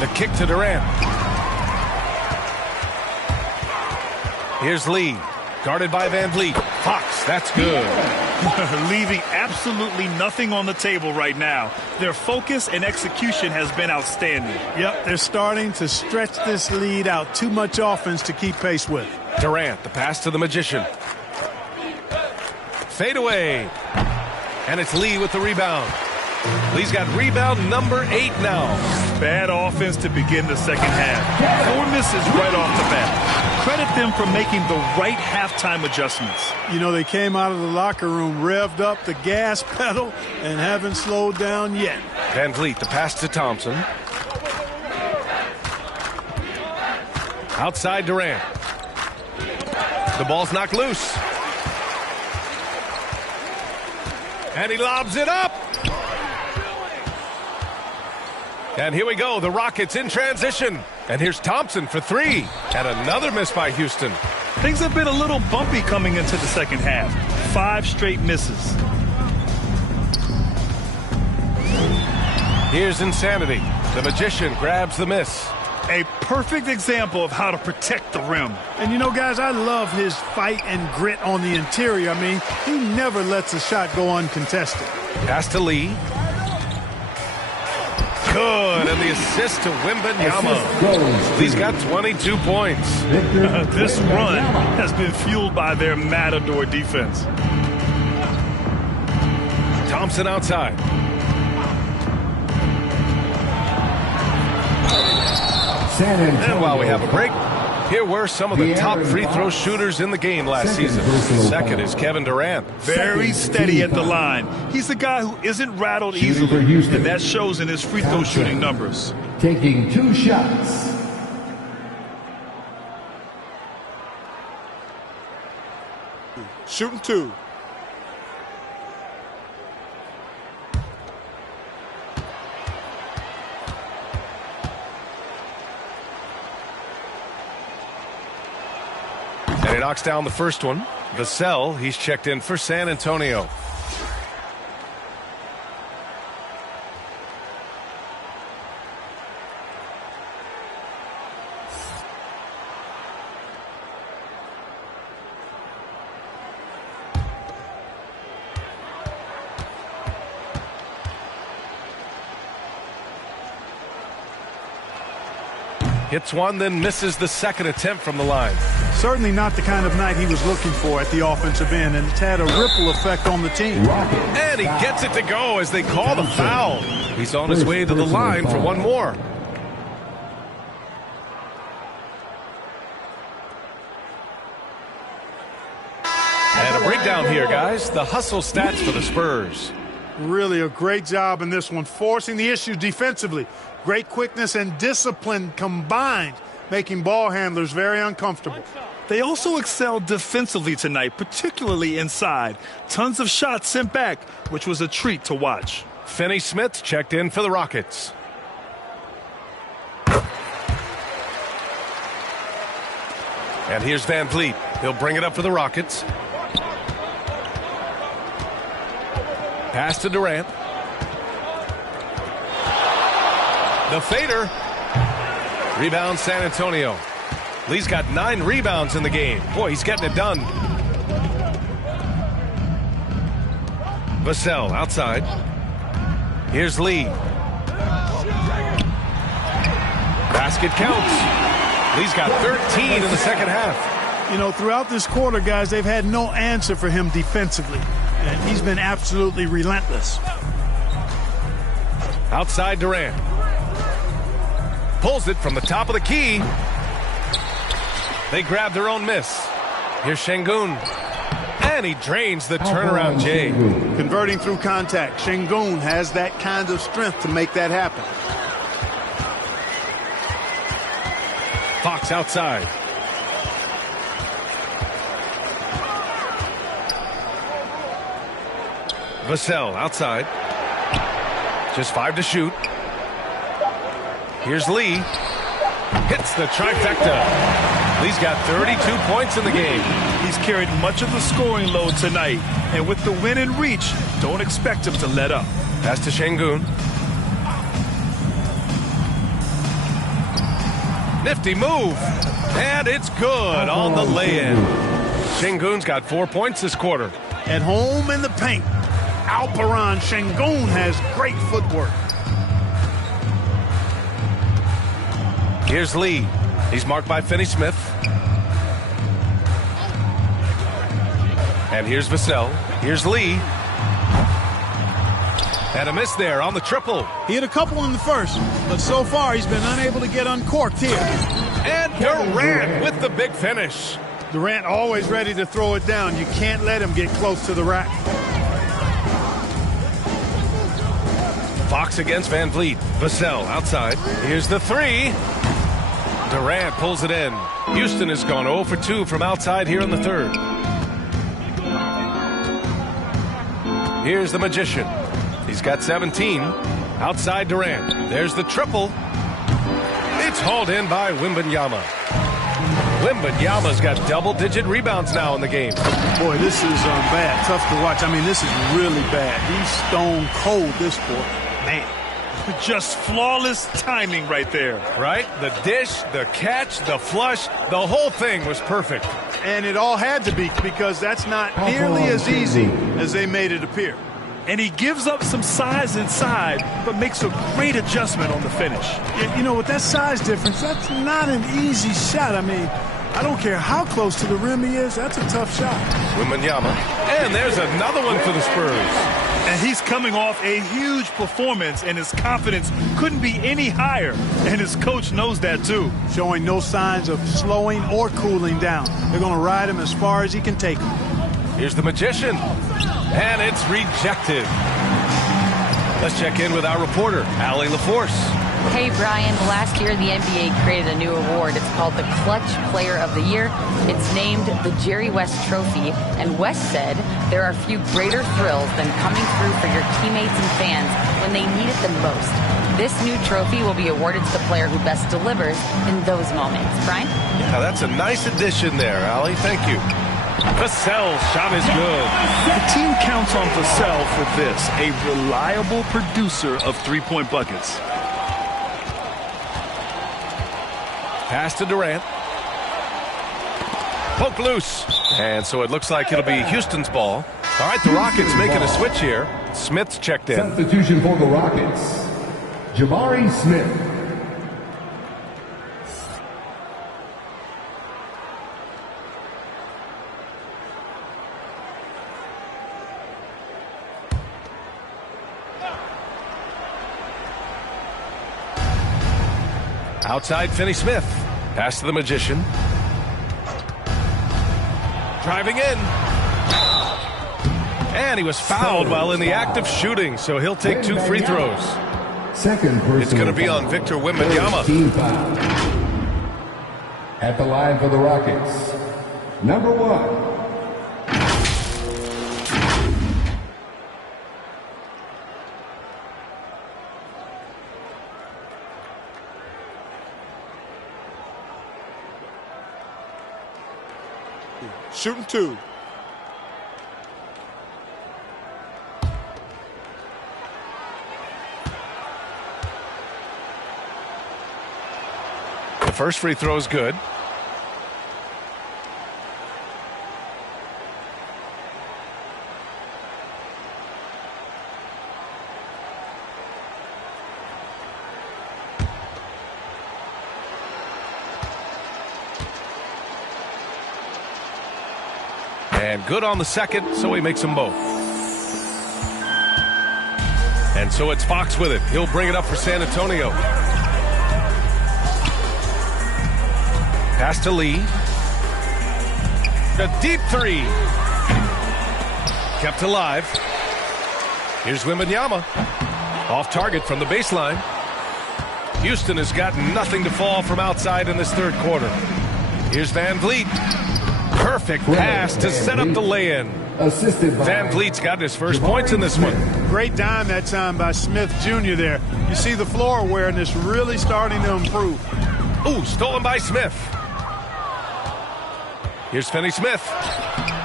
The kick to Durant. Here's Lee, guarded by Van Vliet. Fox, that's good. Leaving absolutely nothing on the table right now. Their focus and execution has been outstanding. Yep, they're starting to stretch this lead out. Too much offense to keep pace with. Durant, the pass to the Magician. Fade away. And it's Lee with the rebound. Lee's got rebound number 8 now. Bad offense to begin the second half. 4 misses right off the bat. Credit them for making the right halftime adjustments. You know, they came out of the locker room, revved up the gas pedal, and haven't slowed down yet. Van Vliet, the pass to Thompson. Outside Durant. The ball's knocked loose. And he lobs it up. And here we go. The Rockets in transition. And here's Thompson for three. And another miss by Houston. Things have been a little bumpy coming into the second half. 5 straight misses. Here's Insanity. The Magician grabs the miss. A perfect example of how to protect the rim. And you know, guys, I love his fight and grit on the interior. I mean, he never lets a shot go uncontested. Pass to Lee. Good, and the assist to Wembanyama. Lee's got 22 points. This run has been fueled by their Matador defense. Thompson outside. And while we have a break, here were some of the top free throw shooters in the game last season. Second is Kevin Durant. Very steady at the line. He's the guy who isn't rattled easily, and that shows in his free throw shooting numbers. Taking 2 shots. Shooting 2. And he knocks down the first one. Vassell, he's checked in for San Antonio. Hits one, then misses the second attempt from the line. Certainly not the kind of night he was looking for at the offensive end, and it's had a ripple effect on the team. And he gets it to go as they call the foul. He's on his way to the line for one more. And a breakdown here, guys. The hustle stats for the Spurs. Really a great job in this one, forcing the issue defensively. Great quickness and discipline combined, making ball handlers very uncomfortable. They also excelled defensively tonight, particularly inside. Tons of shots sent back, which was a treat to watch. Finney Smith checked in for the Rockets. And here's Van Vliet. He'll bring it up for the Rockets. Pass to Durant. The fader. Rebound San Antonio. Lee's got 9 rebounds in the game. Boy, he's getting it done. Vassell outside. Here's Lee. Basket counts. Lee's got 13 in the second half. You know, throughout this quarter, guys, they've had no answer for him defensively. And he's been absolutely relentless. Outside Durant. Pulls it from the top of the key. They grab their own miss. Here's Şengün. And he drains the turnaround J. Converting through contact. Şengün has that kind of strength to make that happen. Fox outside. Vassell outside. Just 5 to shoot. Here's Lee. Hits the trifecta. Lee's got 32 points in the game. He's carried much of the scoring load tonight. And with the win in reach, don't expect him to let up. Pass to Şengün. Nifty move. And it's good on the lay-in. Şengün's got 4 points this quarter. At home in the paint. Alperen Şengün has great footwork. Here's Lee. He's marked by Finney Smith. And here's Vassell. Here's Lee. And a miss there on the triple. He hit a couple in the first, but so far he's been unable to get uncorked here. And Durant with the big finish. Durant always ready to throw it down. You can't let him get close to the rack. Fox against Van Vliet. Vassell outside. Here's the three. Durant pulls it in. Houston has gone 0 for 2 from outside here in the third. Here's the Magician. He's got 17. Outside Durant. There's the triple. It's hauled in by Wembanyama. Wembanyama's got double-digit rebounds now in the game. Boy, this is bad. Tough to watch. I mean, this is really bad. He's stone cold, this boy. Man. Just flawless timing right there. Right? The dish, the catch, the flush, the whole thing was perfect. And it all had to be, because that's not nearly as easy as they made it appear. And he gives up some size inside, but makes a great adjustment on the finish. You know, with that size difference, that's not an easy shot. I mean, I don't care how close to the rim he is, that's a tough shot. Wembanyama. And there's another one for the Spurs. And he's coming off a huge performance, and his confidence couldn't be any higher. And his coach knows that, too. Showing no signs of slowing or cooling down. They're going to ride him as far as he can take him. Here's the Magician. And it's rejected. Let's check in with our reporter, Allie LaForce. Hey, Brian. Last year, the NBA created a new award. It's called the Clutch Player of the Year. It's named the Jerry West Trophy. And West said there are few greater thrills than coming through for your teammates and fans when they need it the most. This new trophy will be awarded to the player who best delivers in those moments. Brian? Yeah, that's a nice addition there, Allie. Thank you. Vassell's shot is good. The team counts on Vassell for this, a reliable producer of three-point buckets. Pass to Durant. Poke loose. And so it looks like it'll be Houston's ball. All right, the Rockets making a switch here. Smith's checked in. Substitution for the Rockets, Jabari Smith. Outside Finney Smith. Pass to the Magician. Driving in. And he was fouled while in the act of shooting, so he'll take 2 free throws. Second person. It's going to be on Victor Wembanyama. Team foul. At the line for the Rockets, number 1. Shooting 2. The first free throw is good. And good on the second, so he makes them both. And so it's Fox with it. He'll bring it up for San Antonio. Pass to Lee. A deep 3. Kept alive. Here's Wembanyama. Off target from the baseline. Houston has got nothing to fall from outside in this third quarter. Here's Van Vliet. Perfect pass to set up the lay-in. Van Vliet's got his first points in this one. Great dime that time by Smith Jr. there. You see the floor awareness really starting to improve. Ooh, stolen by Smith. Here's Finney Smith.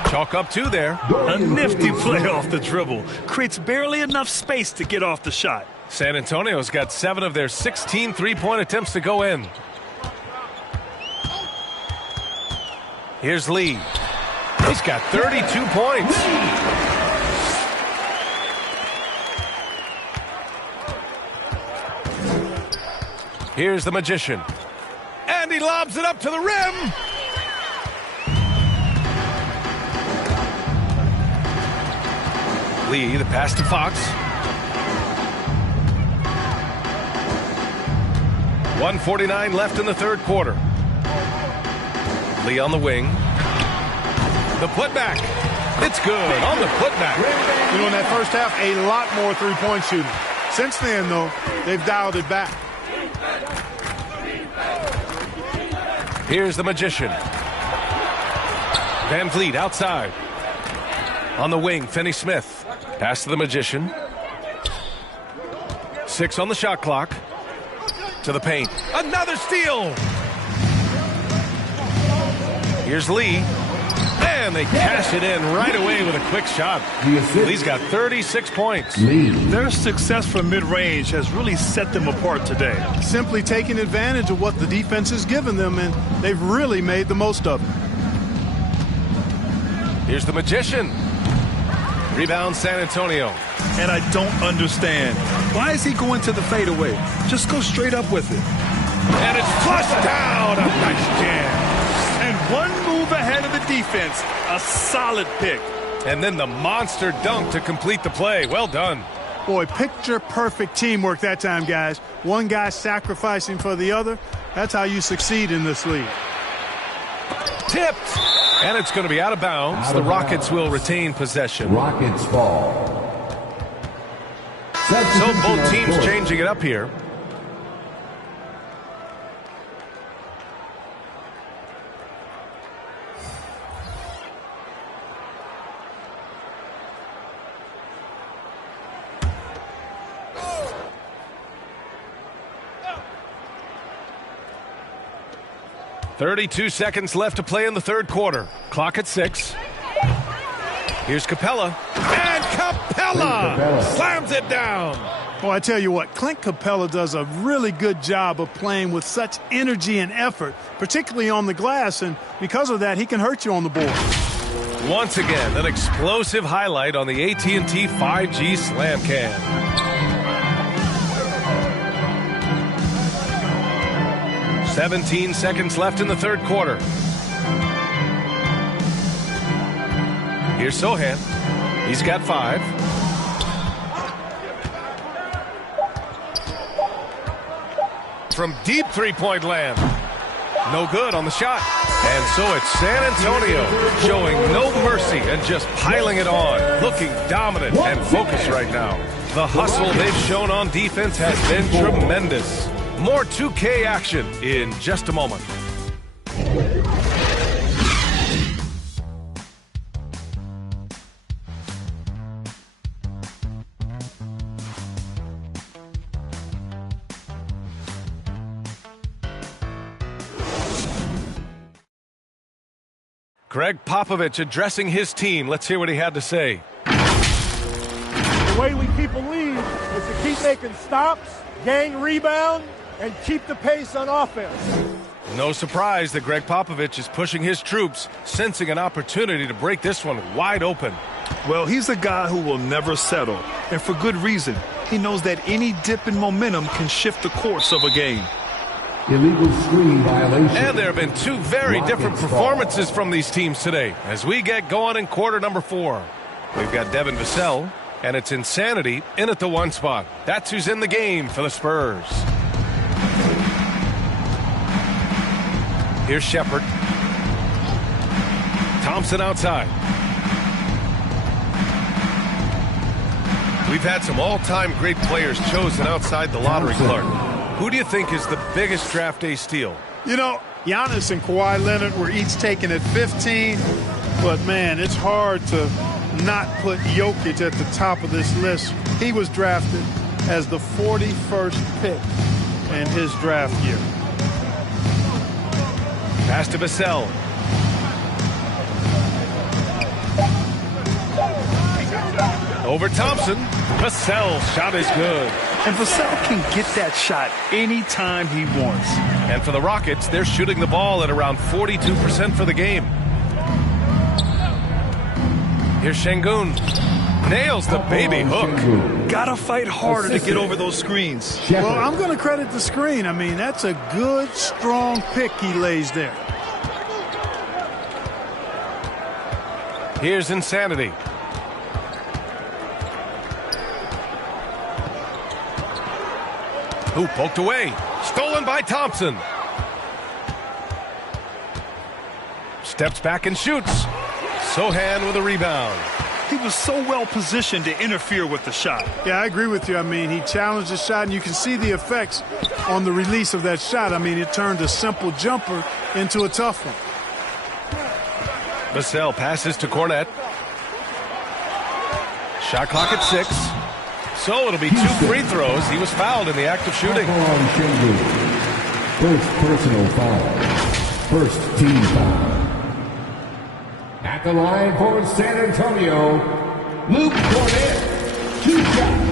Chalk up 2 there. A nifty play off the dribble. Creates barely enough space to get off the shot. San Antonio's got 7 of their 16 three-point attempts to go in. Here's Lee. He's got 32 points. Here's the Magician. And he lobs it up to the rim. Lee, the pass to Fox. 1:49 left in the third quarter. Lee on the wing. The putback. It's good on the putback. You know, in that first half, a lot more three-point shooting. Since then, though, they've dialed it back. Here's the Magician. Van Vliet outside. On the wing, Finney-Smith. Pass to the Magician. 6 on the shot clock. To the paint. Another steal! Here's Lee. And they cash it in right away with a quick shot. Lee's got 36 points. Their success from mid-range has really set them apart today. Simply taking advantage of what the defense has given them, and they've really made the most of it. Here's the Magician. Rebound San Antonio. And I don't understand. Why is he going to the fadeaway? Just go straight up with it. And it's flushed down. A nice jam. And one move ahead of the defense. A solid pick. And then the monster dunk to complete the play. Well done. Boy, picture-perfect teamwork that time, guys. One guy sacrificing for the other. That's how you succeed in this league. Tipped. And it's going to be out of bounds. The Rockets will retain possession. Rockets ball. So both teams changing it up here. .32 seconds left to play in the third quarter. Clock at 6. Here's Capella. And Capella slams it down. Well, I tell you what, Clint Capella does a really good job of playing with such energy and effort, particularly on the glass, and because of that, he can hurt you on the board. Once again, an explosive highlight on the AT&T 5G Slam Cam. 17 seconds left in the third quarter. Here's Sohan. He's got 5. From deep three-point land. No good on the shot. And so it's San Antonio showing no mercy and just piling it on. Looking dominant and focused right now. The hustle they've shown on defense has been tremendous. More 2K action in just a moment. Greg Popovich addressing his team. Let's hear what he had to say. The way we keep a lead is to keep making stops, gain rebound, and keep the pace on offense. No surprise that Greg Popovich is pushing his troops, sensing an opportunity to break this one wide open. Well, he's a guy who will never settle, and for good reason. He knows that any dip in momentum can shift the course of a game. Illegal screen violation. And there have been 2 very different performances from these teams today as we get going in quarter number 4. We've got Devin Vassell, and it's Insanity in at the 1 spot. That's who's in the game for the Spurs. Here's Shepard. Thompson outside. We've had some all-time great players chosen outside the lottery, Clark. Who do you think is the biggest draft day steal? You know, Giannis and Kawhi Leonard were each taken at 15, but man, it's hard to not put Jokic at the top of this list. He was drafted as the 41st pick in his draft year. Pass to Vassell. Over Thompson. Vassell's shot is good. And Vassell can get that shot anytime he wants. And for the Rockets, they're shooting the ball at around 42% for the game. Here's Şengün. Nails the baby hook. Gotta fight harder to get over those screens. Well, I'm going to credit the screen. I mean, that's a good, strong pick he lays there. Here's Insanity. Who poked away. Stolen by Thompson. Steps back and shoots. Sohan with a rebound. He was so well positioned to interfere with the shot. Yeah, I agree with you. I mean, he challenged the shot, and you can see the effects on the release of that shot. I mean, it turned a simple jumper into a tough one. Vassell passes to Cornette. Shot clock at 6. So it'll be 2 free throws. He was fouled in the act of shooting. First personal foul. First team foul. At the line for San Antonio, Luke Cornette, 2 shots.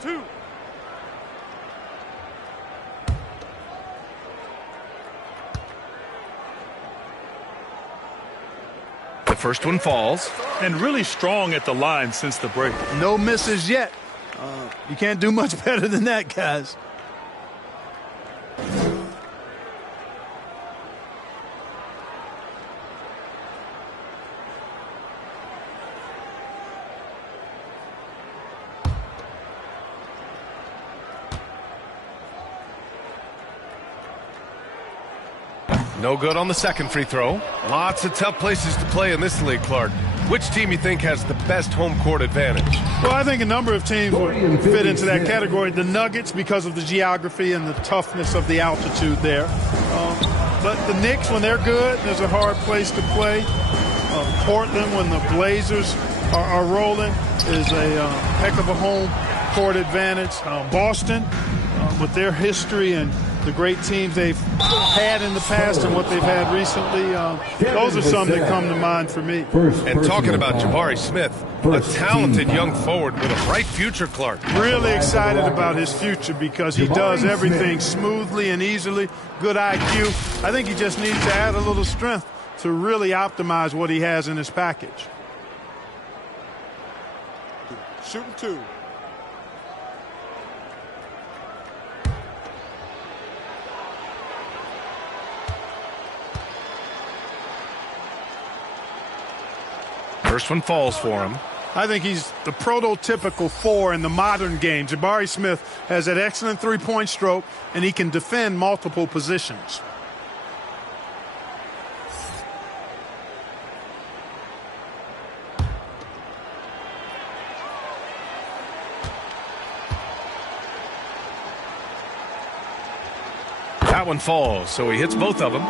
Two. The first one falls. And really strong at the line since the break. No misses yet. You can't do much better than that, guys. No good on the second free throw. Lots of tough places to play in this league, Clark. Which team you think has the best home court advantage? Well, I think a number of teams would fit into that category. The Nuggets, because of the geography and the toughness of the altitude there. But the Knicks, when they're good, there's a hard place to play. Portland, when the Blazers are rolling, is a heck of a home court advantage. Boston, with their history and the great teams they've had in the past and what they've had recently, those are some that come to mind for me. And talking about Jabari Smith, a talented young forward with a bright future, Clark. Really excited about his future because he does everything smoothly and easily. Good IQ. I think he just needs to add a little strength to really optimize what he has in his package. Shooting 2. First one falls for him. I think he's the prototypical 4 in the modern game. Jabari Smith has that excellent three-point stroke, and he can defend multiple positions. That one falls, so he hits both of them.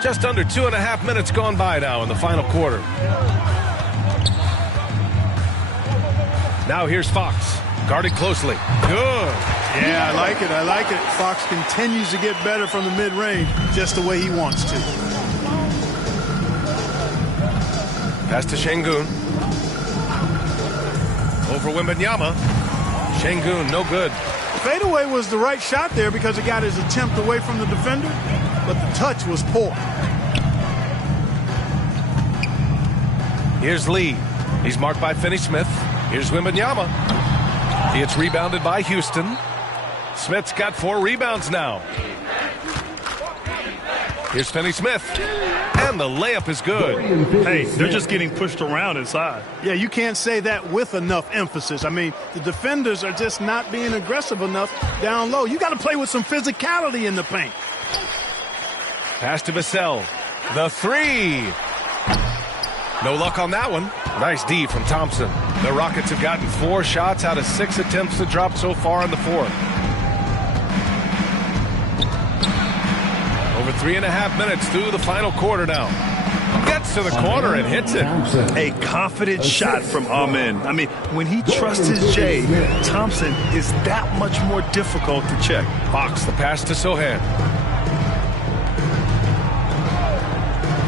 Just under 2.5 minutes gone by now in the final quarter. Now here's Fox, guarded closely. Good. Yeah, I like it. I like it. Fox continues to get better from the mid-range, just the way he wants to. Pass to Şengün. Over Wembanyama. Şengün, no good. Fadeaway was the right shot there because he got his attempt away from the defender, but the touch was poor. Here's Lee. He's marked by Finney-Smith. Here's Wembanyama. It's rebounded by Houston. Smith's got 4 rebounds now. Here's Finney-Smith. And the layup is good. Hey, they're just getting pushed around inside. Yeah, you can't say that with enough emphasis. I mean, the defenders are just not being aggressive enough down low. You got to play with some physicality in the paint. Pass to Vassell. The 3. No luck on that one. Nice D from Thompson. The Rockets have gotten 4 shots out of 6 attempts to drop so far in the fourth. Over 3.5 minutes through the final quarter now. Gets to the corner and hits it. A confident shot from Amen. I mean, when he trusts his J, Thompson is that much more difficult to check. Fox, the pass to Sohan.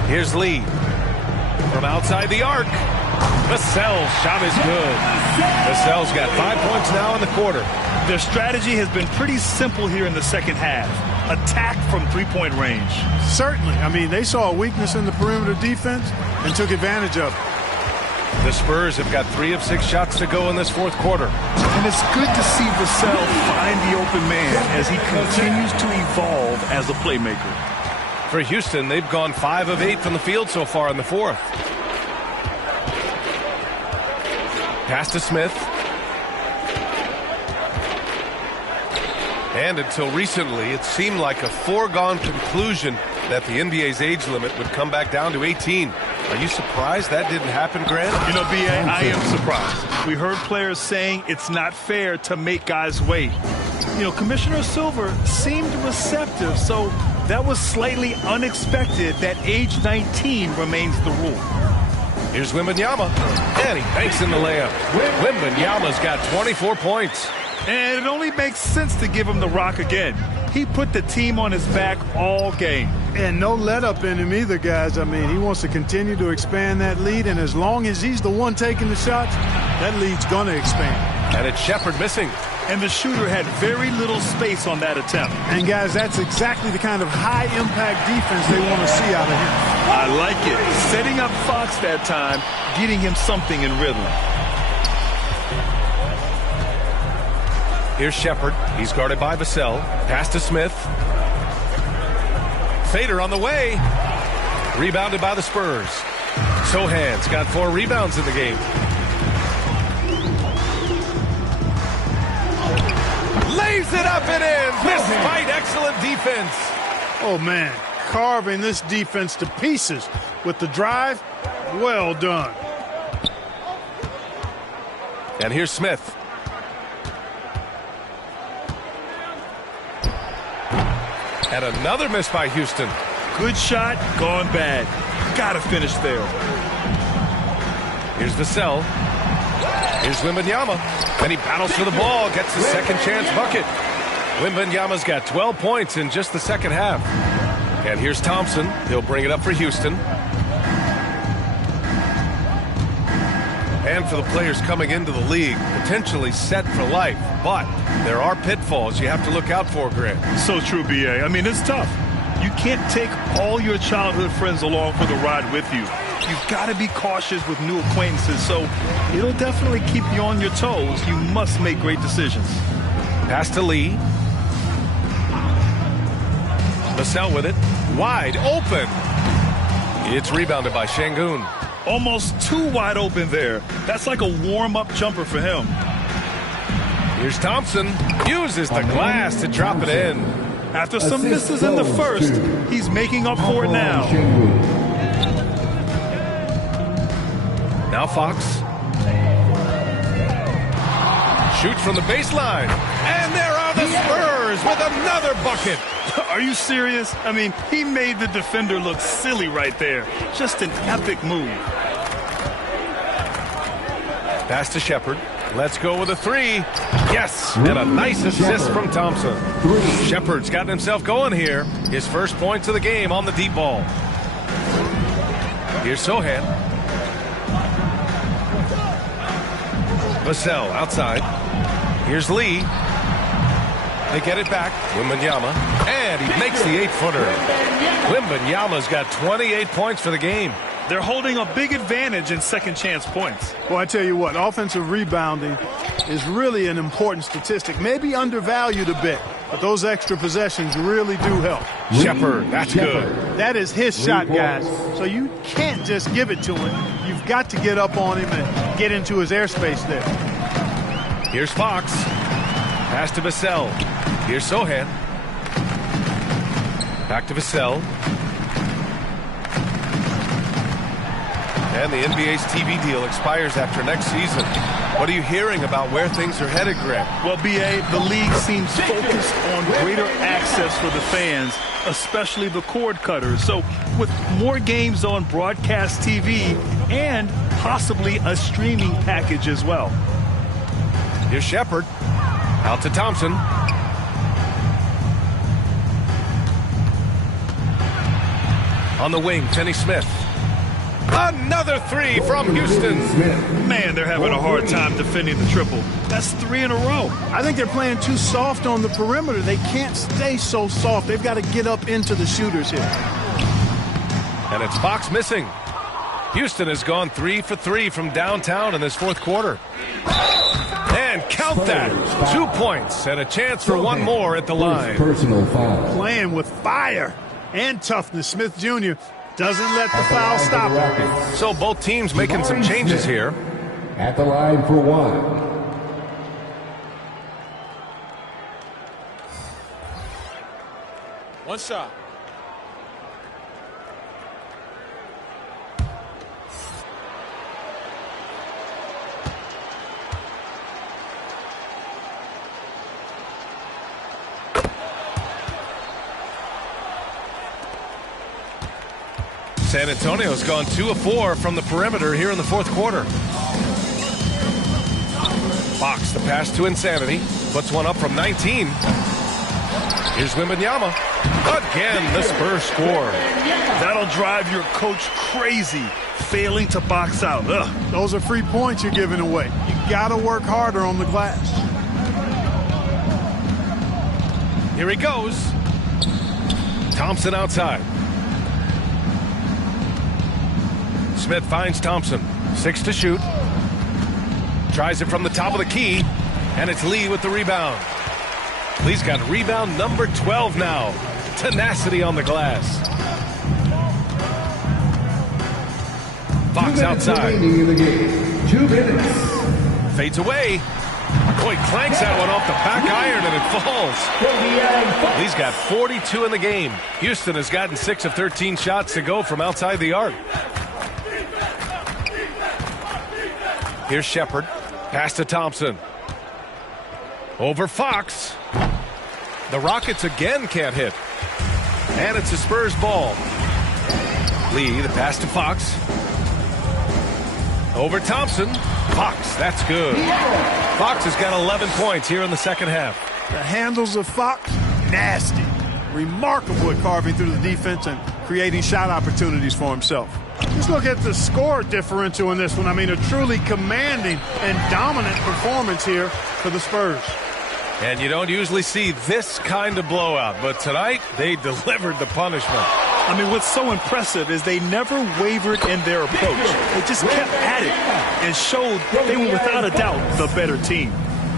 Here's Lee. From outside the arc. Vassell's shot is good. Vassell's got 5 points now in the quarter. Their strategy has been pretty simple here in the second half. Attack from three-point range. Certainly. I mean, they saw a weakness in the perimeter defense and took advantage of it. The Spurs have got 3 of 6 shots to go in this fourth quarter. And it's good to see Vassell find the open man as he continues to evolve evolve as a playmaker. For Houston, they've gone 5 of 8 from the field so far in the fourth. Pass to Smith. And until recently, it seemed like a foregone conclusion that the NBA's age limit would come back down to 18. Are you surprised that didn't happen, Grant? You know, B.A., I am surprised. We heard players saying it's not fair to make guys wait. You know, Commissioner Silver seemed receptive, so that was slightly unexpected that age 19 remains the rule. Here's Wembanyama, and he banks in the layup. Wembanyama's got 24 points. And it only makes sense to give him the rock again. He put the team on his back all game. And no let up in him either, guys. I mean, he wants to continue to expand that lead, and as long as he's the one taking the shots, that lead's going to expand. And it's Shepherd missing. And the shooter had very little space on that attempt. And, guys, that's exactly the kind of high-impact defense they want to see out of him. I like it. Setting up Fox that time, getting him something in rhythm. Here's Shepherd. He's guarded by Vassell. Pass to Smith. Fader on the way. Rebounded by the Spurs. Sohan's got 4 rebounds in the game. Lays it up and in. Despite excellent defense. Oh, man. Carving this defense to pieces with the drive. Well done. And here's Smith. And another miss by Houston. Good shot, gone bad. Gotta finish there. Here's Vassell. Here's Wembanyama. And he battles for the ball, gets the second chance bucket. Wembanyama's got 12 points in just the second half. And here's Thompson. He'll bring it up for Houston. And for the players coming into the league, potentially set for life. But there are pitfalls you have to look out for, Grant. So true, B.A. I mean, it's tough. You can't take all your childhood friends along for the ride with you. You've got to be cautious with new acquaintances, so it'll definitely keep you on your toes. You must make great decisions. Pass to Lee. Vassell with it. Wide open. It's rebounded by Şengün. Almost too wide open there. That's like a warm-up jumper for him. Here's Thompson. Uses the glass to drop it in. After some misses in the first, he's making up for it now. Now Fox. Shoots from the baseline. And there are the Spurs with another bucket. Are you serious? I mean, he made the defender look silly right there. Just an epic move. Pass to Shepherd. Let's go with a 3. Yes, and a nice assist from Thompson. Shepherd's gotten himself going here. His first points of the game on the deep ball. Here's Sohan. Vassell outside. Here's Lee. They get it back. Wembanyama. And he makes the 8-footer. Wembanyama's got 28 points for the game. They're holding a big advantage in second chance points. Well, I tell you what, offensive rebounding is really an important statistic. Maybe undervalued a bit, but those extra possessions really do help. Shepherd, that's good. That is his shot, guys. So you can't just give it to him. You've got to get up on him and get into his airspace there. Here's Fox. Pass to Vassell. Here's Sohan. Back to Vassell. And the NBA's TV deal expires after next season. What are you hearing about where things are headed, Grant? Well, B.A., the league seems focused on greater access for the fans, especially the cord cutters. So with more games on broadcast TV and possibly a streaming package as well. Here's Shepherd. Out to Thompson. On the wing, Finney-Smith. Another 3 from Houston. Man, they're having a hard time defending the triple. That's 3 in a row. I think they're playing too soft on the perimeter. They can't stay so soft. They've got to get up into the shooters here. And it's Fox missing. Houston has gone 3 for 3 from downtown in this fourth quarter. And And count that. 2 points and a chance for one more at the line. Personal foul. Playing with fire and toughness. Smith Jr. doesn't let the foul stop him. So both teams making some changes here. At the line for one. One shot. San Antonio's gone 2 of 4 from the perimeter here in the fourth quarter. Fox, the pass to Insanity. Puts one up from 19. Here's Wembanyama. Again, the Spurs score. That'll drive your coach crazy, failing to box out. Ugh. Those are free points you're giving away. You got to work harder on the glass. Here he goes. Thompson outside. Smith finds Thompson. 6 to shoot. Tries it from the top of the key. And it's Lee with the rebound. Lee's got rebound number 12 now. Tenacity on the glass. Fox outside. 2 minutes. Fades away. Boy, clanks that one off the back iron and it falls. Lee's got 42 in the game. Houston has gotten 6 of 13 shots to go from outside the arc. Here's Shepard. Pass to Thompson. Over Fox. The Rockets again can't hit. And it's a Spurs ball. Lee, the pass to Fox. Over Thompson. Fox, that's good. Fox has got 11 points here in the second half. The handles of Fox, nasty. Remarkable at carving through the defense and creating shot opportunities for himself. Just look at the score differential in this one. I mean, a truly commanding and dominant performance here for the Spurs. And you don't usually see this kind of blowout, but tonight they delivered the punishment. I mean, what's so impressive is they never wavered in their approach. They just kept at it and showed they were without a doubt the better team.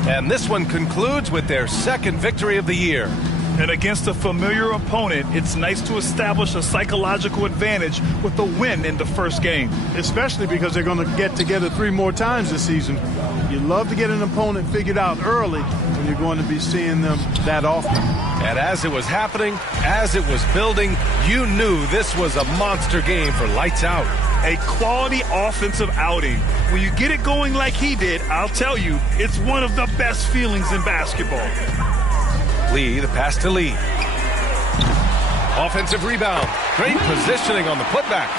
And this one concludes with their second victory of the year. And against a familiar opponent, it's nice to establish a psychological advantage with the win in the first game. Especially because they're going to get together 3 more times this season. You love to get an opponent figured out early when you're going to be seeing them that often. And as it was happening, as it was building, you knew this was a monster game for lights out. A quality offensive outing. When you get it going like he did, I'll tell you, it's one of the best feelings in basketball. Lee, the pass to Lee. Offensive rebound. Great positioning on the putback.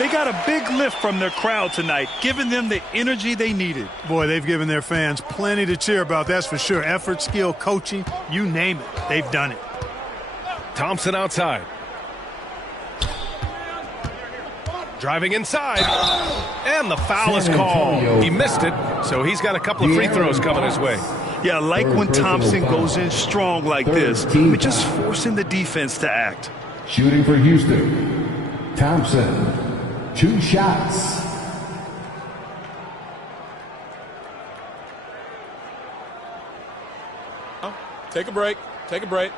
They got a big lift from their crowd tonight, giving them the energy they needed. Boy, they've given their fans plenty to cheer about, that's for sure. Effort, skill, coaching, you name it. They've done it. Thompson outside. Driving inside. And the foul is called. He missed it, so he's got a couple of free throws coming his way. Yeah, like when Thompson goes in strong like this, but just forcing the defense to act. Shooting for Houston, Thompson, 2 shots. Take a break. Take a break.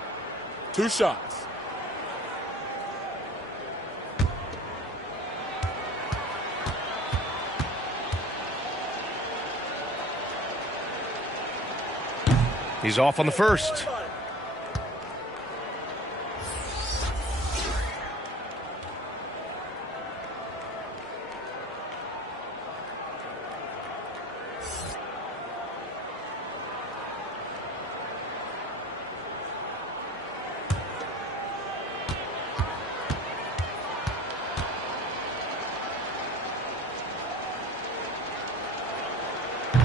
2 shots. He's off on the first.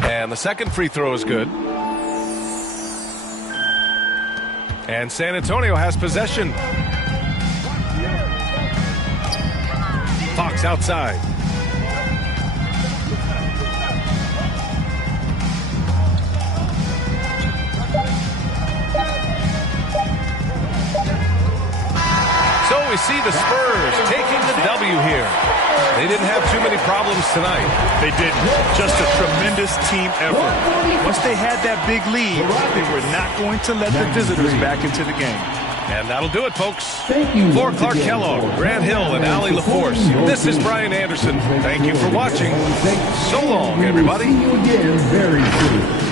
And the second free throw is good. And San Antonio has possession. Fox outside. So we see the Spurs taking the W here. They didn't have too many problems tonight. They didn't. Just a tremendous team effort. Once they had that big lead, they were not going to let the visitors back into the game. And that'll do it, folks. For Clark Kellogg, Grant Hill, and Allie LaForce, this is Brian Anderson. Thank you for watching. So long, everybody. See you again very soon.